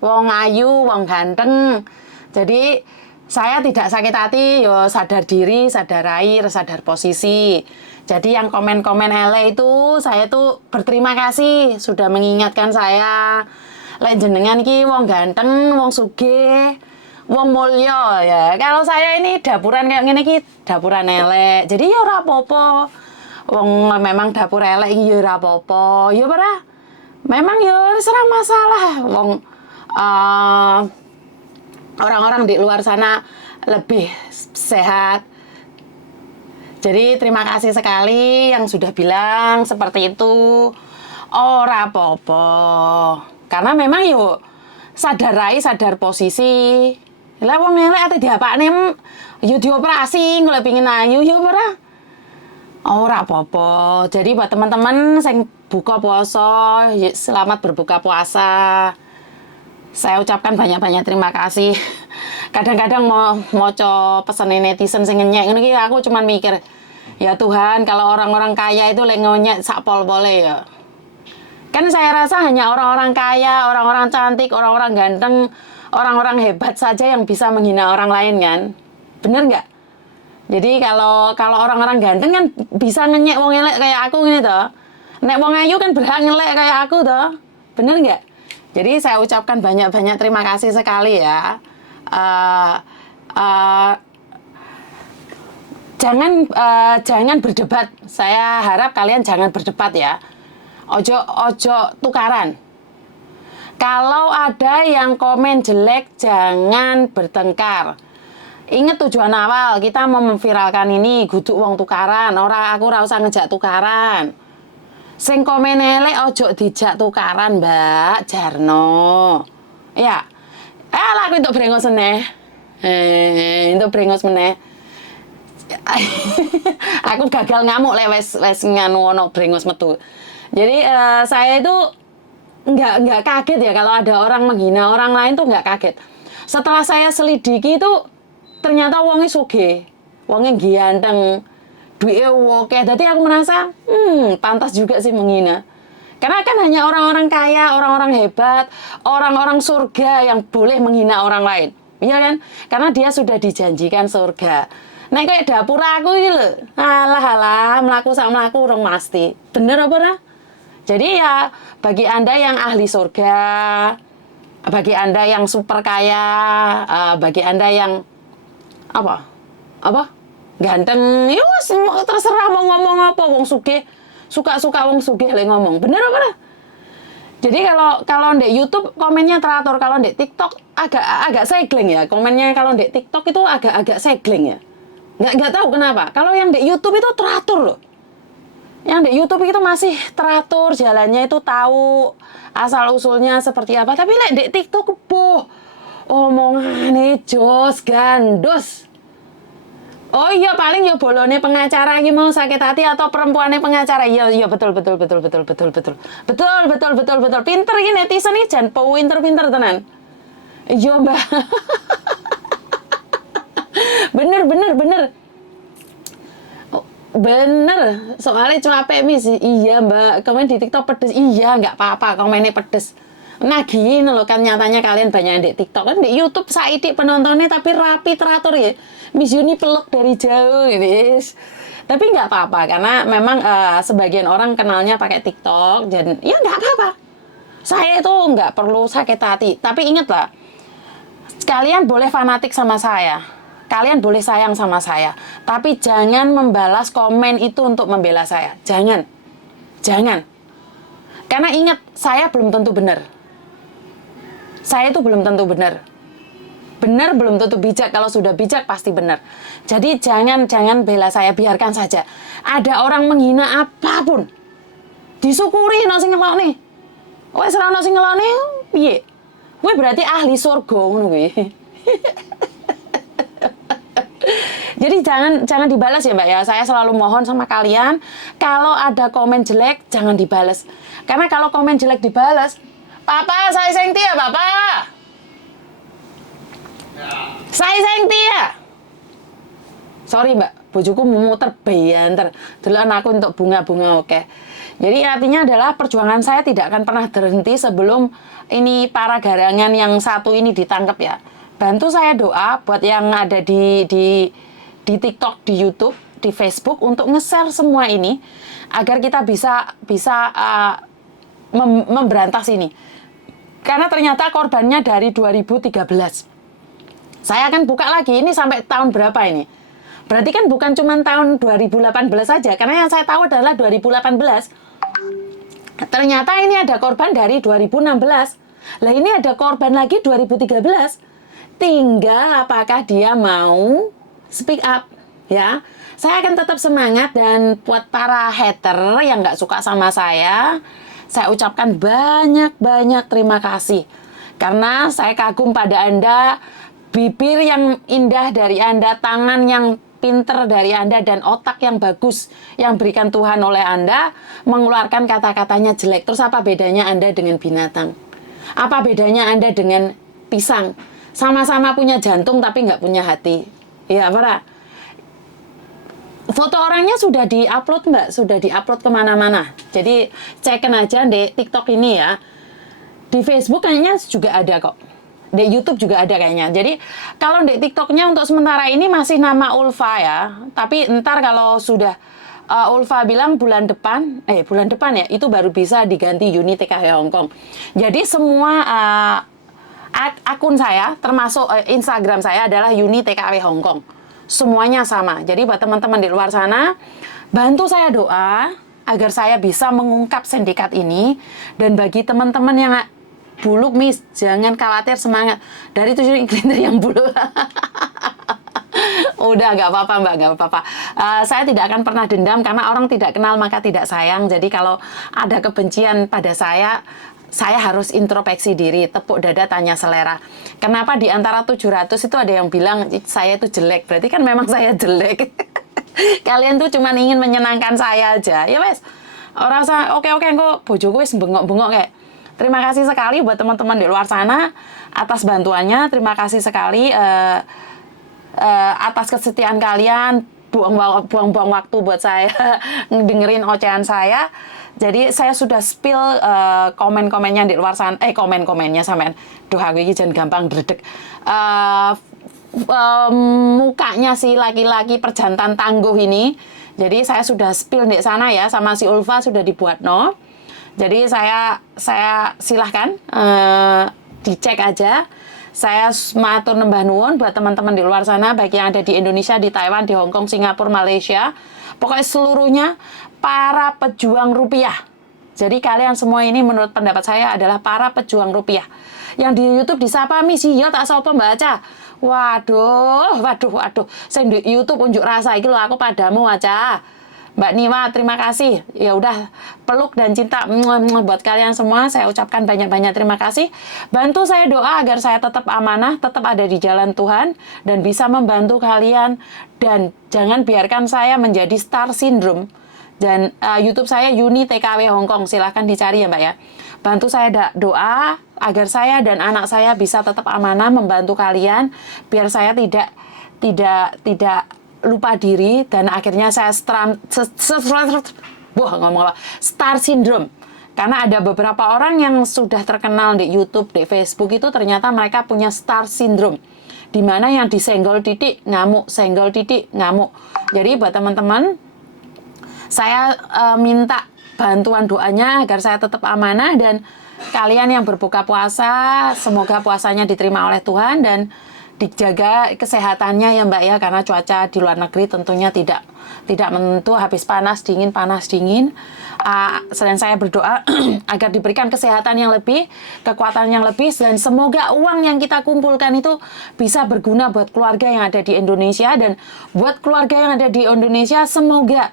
wong ayu, wong ganteng. Jadi saya tidak sakit hati, yo sadar diri, sadar air, sadar posisi. Jadi yang komen-komen elek itu saya tuh berterima kasih sudah mengingatkan saya. Lek jenengan ki wong ganteng, wong sugih, wong mulya ya. Kalau saya ini dapuran kayak gini ki dapuran elek. Jadi ya ora apa-apa. Wong memang dapur elek iki ya ora apa-apa. Ya ora. Memang ya serang masalah. Wong orang-orang di luar sana lebih sehat. Jadi terima kasih sekali yang sudah bilang seperti itu. Ora apa-apa. Karena memang yuk sadar rai, sadar posisi. Lah wong elek ate diapakne yo dioperasi golek pengin ayu yo ora. Ora apa-apa. Jadi buat teman-teman sing buka puasa, selamat berbuka puasa. Saya ucapkan banyak-banyak terima kasih. Kadang-kadang mau pesan netizen sing ngenyek ngono iki aku cuman mikir, ya Tuhan, kalau orang-orang kaya itu lek ngonyek sak pol-pole ya. Kan saya rasa hanya orang-orang kaya, orang-orang cantik, orang-orang ganteng, orang-orang hebat saja yang bisa menghina orang lain kan. Bener nggak? Jadi kalau orang-orang ganteng kan bisa ngenyek wong elek kayak aku gini toh. Nek wong ayu kan berhak ngelek kayak aku toh. Bener nggak? Jadi saya ucapkan banyak-banyak terima kasih sekali ya. Jangan berdebat. Saya harap kalian jangan berdebat ya. Ojo tukaran. Kalau ada yang komen jelek, jangan bertengkar. Ingat tujuan awal, kita mau memviralkan ini, guduk wong tukaran. Aku ora usah ngejak tukaran. Sing komen elek ojo dijak tukaran, Mbak Jarno. Ya. Lah aku untuk brengos meneh. Untuk brengos meneh. Aku gagal ngamuk lek wes nganu ono brengos metu. Jadi saya itu nggak kaget ya kalau ada orang menghina orang lain tuh nggak kaget. Setelah saya selidiki itu ternyata wongnya sugih, wongnya ganteng, duitnya oke. Jadi aku merasa pantas juga sih menghina. Karena kan hanya orang-orang kaya, orang-orang hebat, orang-orang surga yang boleh menghina orang lain. Iya kan? Karena dia sudah dijanjikan surga. Nah kayak dapur aku ini loh. Alah, melaku orang mesti. Bener apa ora? Jadi ya bagi Anda yang ahli surga, bagi Anda yang super kaya, bagi Anda yang apa? Ganteng, ya terserah mau ngomong apa, wong sugih. Suka-suka wong sugih lek ngomong. Bener apa ora? Jadi kalau di YouTube komennya teratur, kalau di TikTok agak segling ya. Komennya kalau di TikTok itu agak segling ya. Nggak tahu kenapa. Kalau yang di YouTube itu teratur loh. Yang di YouTube itu masih teratur, jalannya itu tahu asal usulnya seperti apa. Tapi lek di TikTok omongane jos gandos. Oh iya paling ya bolone pengacara iki mau sakit hati atau perempuannya pengacara. Iya betul. Betul. Pinter iki netizen iki jan pinter tenan. Iya, Mbak. Bener. Soalnya cuape mis. Iya, Mbak. Komen di TikTok pedes. Iya, nggak apa-apa komennya pedes. Nah gini loh kan nyatanya kalian banyak di TikTok kan di YouTube saidik penontonnya tapi rapi teratur ya. Miss Yuni peluk dari jauh ini. Tapi nggak apa-apa karena memang sebagian orang kenalnya pakai TikTok dan ya nggak apa-apa. Saya itu nggak perlu sakit hati. Tapi ingatlah, kalian boleh fanatik sama saya. Kalian boleh sayang sama saya. Tapi jangan membalas komen itu untuk membela saya. Jangan. Karena ingat, saya belum tentu benar. Saya itu belum tentu benar. Benar belum tentu bijak. Kalau sudah bijak pasti benar. Jadi jangan bela saya, biarkan saja. Ada orang menghina apapun, disyukuri no sing ngelokne. Wes ora ono sing ngelokne piye? Kowe berarti ahli surga ngono kuwi. Jadi jangan dibalas ya Mbak ya. Saya selalu mohon sama kalian, kalau ada komen jelek jangan dibalas. Karena kalau komen jelek dibalas, Papa saya sengti ya Papa. Saya sengti ya. Sorry Mbak, bojoku muter banter. Delan aku untuk bunga-bunga oke. Jadi artinya adalah perjuangan saya tidak akan pernah berhenti sebelum ini para garangan yang satu ini ditangkap ya. Bantu saya doa buat yang ada di TikTok, di YouTube, di Facebook untuk nge-share semua ini agar kita bisa memberantas ini. Karena ternyata korbannya dari 2013. Saya akan buka lagi ini sampai tahun berapa ini? Berarti kan bukan cuma tahun 2018 saja, karena yang saya tahu adalah 2018. Ternyata ini ada korban dari 2016. Lah ini ada korban lagi 2013. Tinggal apakah dia mau speak up, ya. Saya akan tetap semangat dan buat para hater yang nggak suka sama saya ucapkan banyak-banyak terima kasih. Karena saya kagum pada Anda, bibir yang indah dari Anda, tangan yang pinter dari Anda, dan otak yang bagus yang berikan Tuhan oleh Anda mengeluarkan kata-katanya jelek. Terus apa bedanya Anda dengan binatang? Apa bedanya Anda dengan pisang? Sama-sama punya jantung tapi nggak punya hati. Ya, para foto orangnya sudah di-upload Mbak, sudah di-upload kemana-mana. Jadi cekin aja di TikTok ini ya. Di Facebook kayaknya juga ada kok. Di YouTube juga ada kayaknya. Jadi kalau di TikToknya untuk sementara ini masih nama Ulfa ya. Tapi ntar kalau sudah Ulfa bilang bulan depan ya itu baru bisa diganti Yuni TKW Hongkong. Jadi semua akun saya termasuk Instagram saya adalah Yuni TKW Hongkong. Semuanya sama. Jadi buat teman-teman di luar sana, bantu saya doa agar saya bisa mengungkap sindikat ini. Dan bagi teman-teman yang buluk, Miss, jangan khawatir, semangat. Dari 7 Inklinter yang buluk. Udah, nggak apa-apa Mbak, nggak apa-apa. Saya tidak akan pernah dendam, karena orang tidak kenal maka tidak sayang. Jadi kalau ada kebencian pada saya harus introspeksi diri, tepuk dada, tanya selera. Kenapa di antara 700 itu ada yang bilang saya itu jelek? Berarti kan memang saya jelek. Kalian tuh cuma ingin menyenangkan saya aja. Ya wes, orang saya oke kok bojoku wis bengok-bengok kayak. Terima kasih sekali buat teman-teman di luar sana atas bantuannya. Terima kasih sekali atas kesetiaan kalian. Buang-buang waktu buat saya dengerin ocehan saya. Jadi saya sudah spill komen-komennya di luar sana. Komen-komennya sampean. Duh, aku ini jangan gampang dredeg. Mukanya si laki-laki perjantan tangguh ini. Jadi saya sudah spill di sana ya, sama si Ulfa sudah dibuat no. Jadi saya silahkan dicek aja. Saya matur nembah nuwun buat teman-teman di luar sana, baik yang ada di Indonesia, di Taiwan, di Hong Kong, Singapura, Malaysia. Pokoknya seluruhnya para pejuang rupiah. Jadi kalian semua ini menurut pendapat saya adalah para pejuang rupiah. Yang di YouTube disapa misi ya tak sapa baca. Waduh. Saya di YouTube unjuk rasa iki lho aku padamu aja. Mbak Niwa, terima kasih. Ya udah, peluk dan cinta buat kalian semua. Saya ucapkan banyak-banyak terima kasih. Bantu saya doa agar saya tetap amanah, tetap ada di jalan Tuhan, dan bisa membantu kalian. Dan jangan biarkan saya menjadi star syndrome. Dan YouTube saya Yuni TKW Hongkong, silahkan dicari ya Mbak ya. Bantu saya doa agar saya dan anak saya bisa tetap amanah membantu kalian, biar saya tidak lupa diri dan akhirnya saya star syndrome. Karena ada beberapa orang yang sudah terkenal di YouTube, di Facebook itu ternyata mereka punya star syndrome, di mana yang disenggol titik ngamuk, senggol titik ngamuk. Jadi buat teman-teman, saya minta bantuan doanya agar saya tetap amanah, dan kalian yang berbuka puasa semoga puasanya diterima oleh Tuhan dan dijaga kesehatannya ya Mbak ya, karena cuaca di luar negeri tentunya tidak menentu, habis panas dingin. Selain saya berdoa agar diberikan kesehatan yang lebih, kekuatan yang lebih, dan semoga uang yang kita kumpulkan itu bisa berguna buat keluarga yang ada di Indonesia, dan buat keluarga yang ada di Indonesia semoga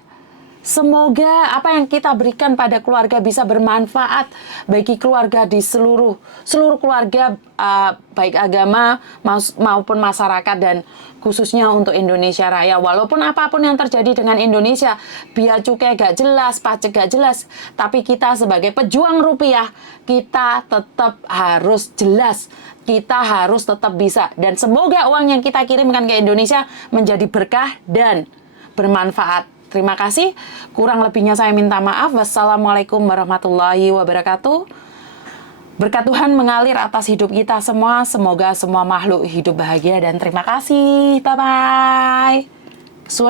Semoga apa yang kita berikan pada keluarga bisa bermanfaat bagi keluarga di seluruh keluarga, baik agama maupun masyarakat, dan khususnya untuk Indonesia Raya. Walaupun apapun yang terjadi dengan Indonesia, biaya cukai gak jelas, pajak gak jelas, tapi kita sebagai pejuang rupiah, kita tetap harus jelas, kita harus tetap bisa. Dan semoga uang yang kita kirimkan ke Indonesia menjadi berkah dan bermanfaat. Terima kasih. Kurang lebihnya saya minta maaf. Wassalamualaikum warahmatullahi wabarakatuh. Berkat Tuhan mengalir atas hidup kita semua. Semoga semua makhluk hidup bahagia dan terima kasih. Bye-bye.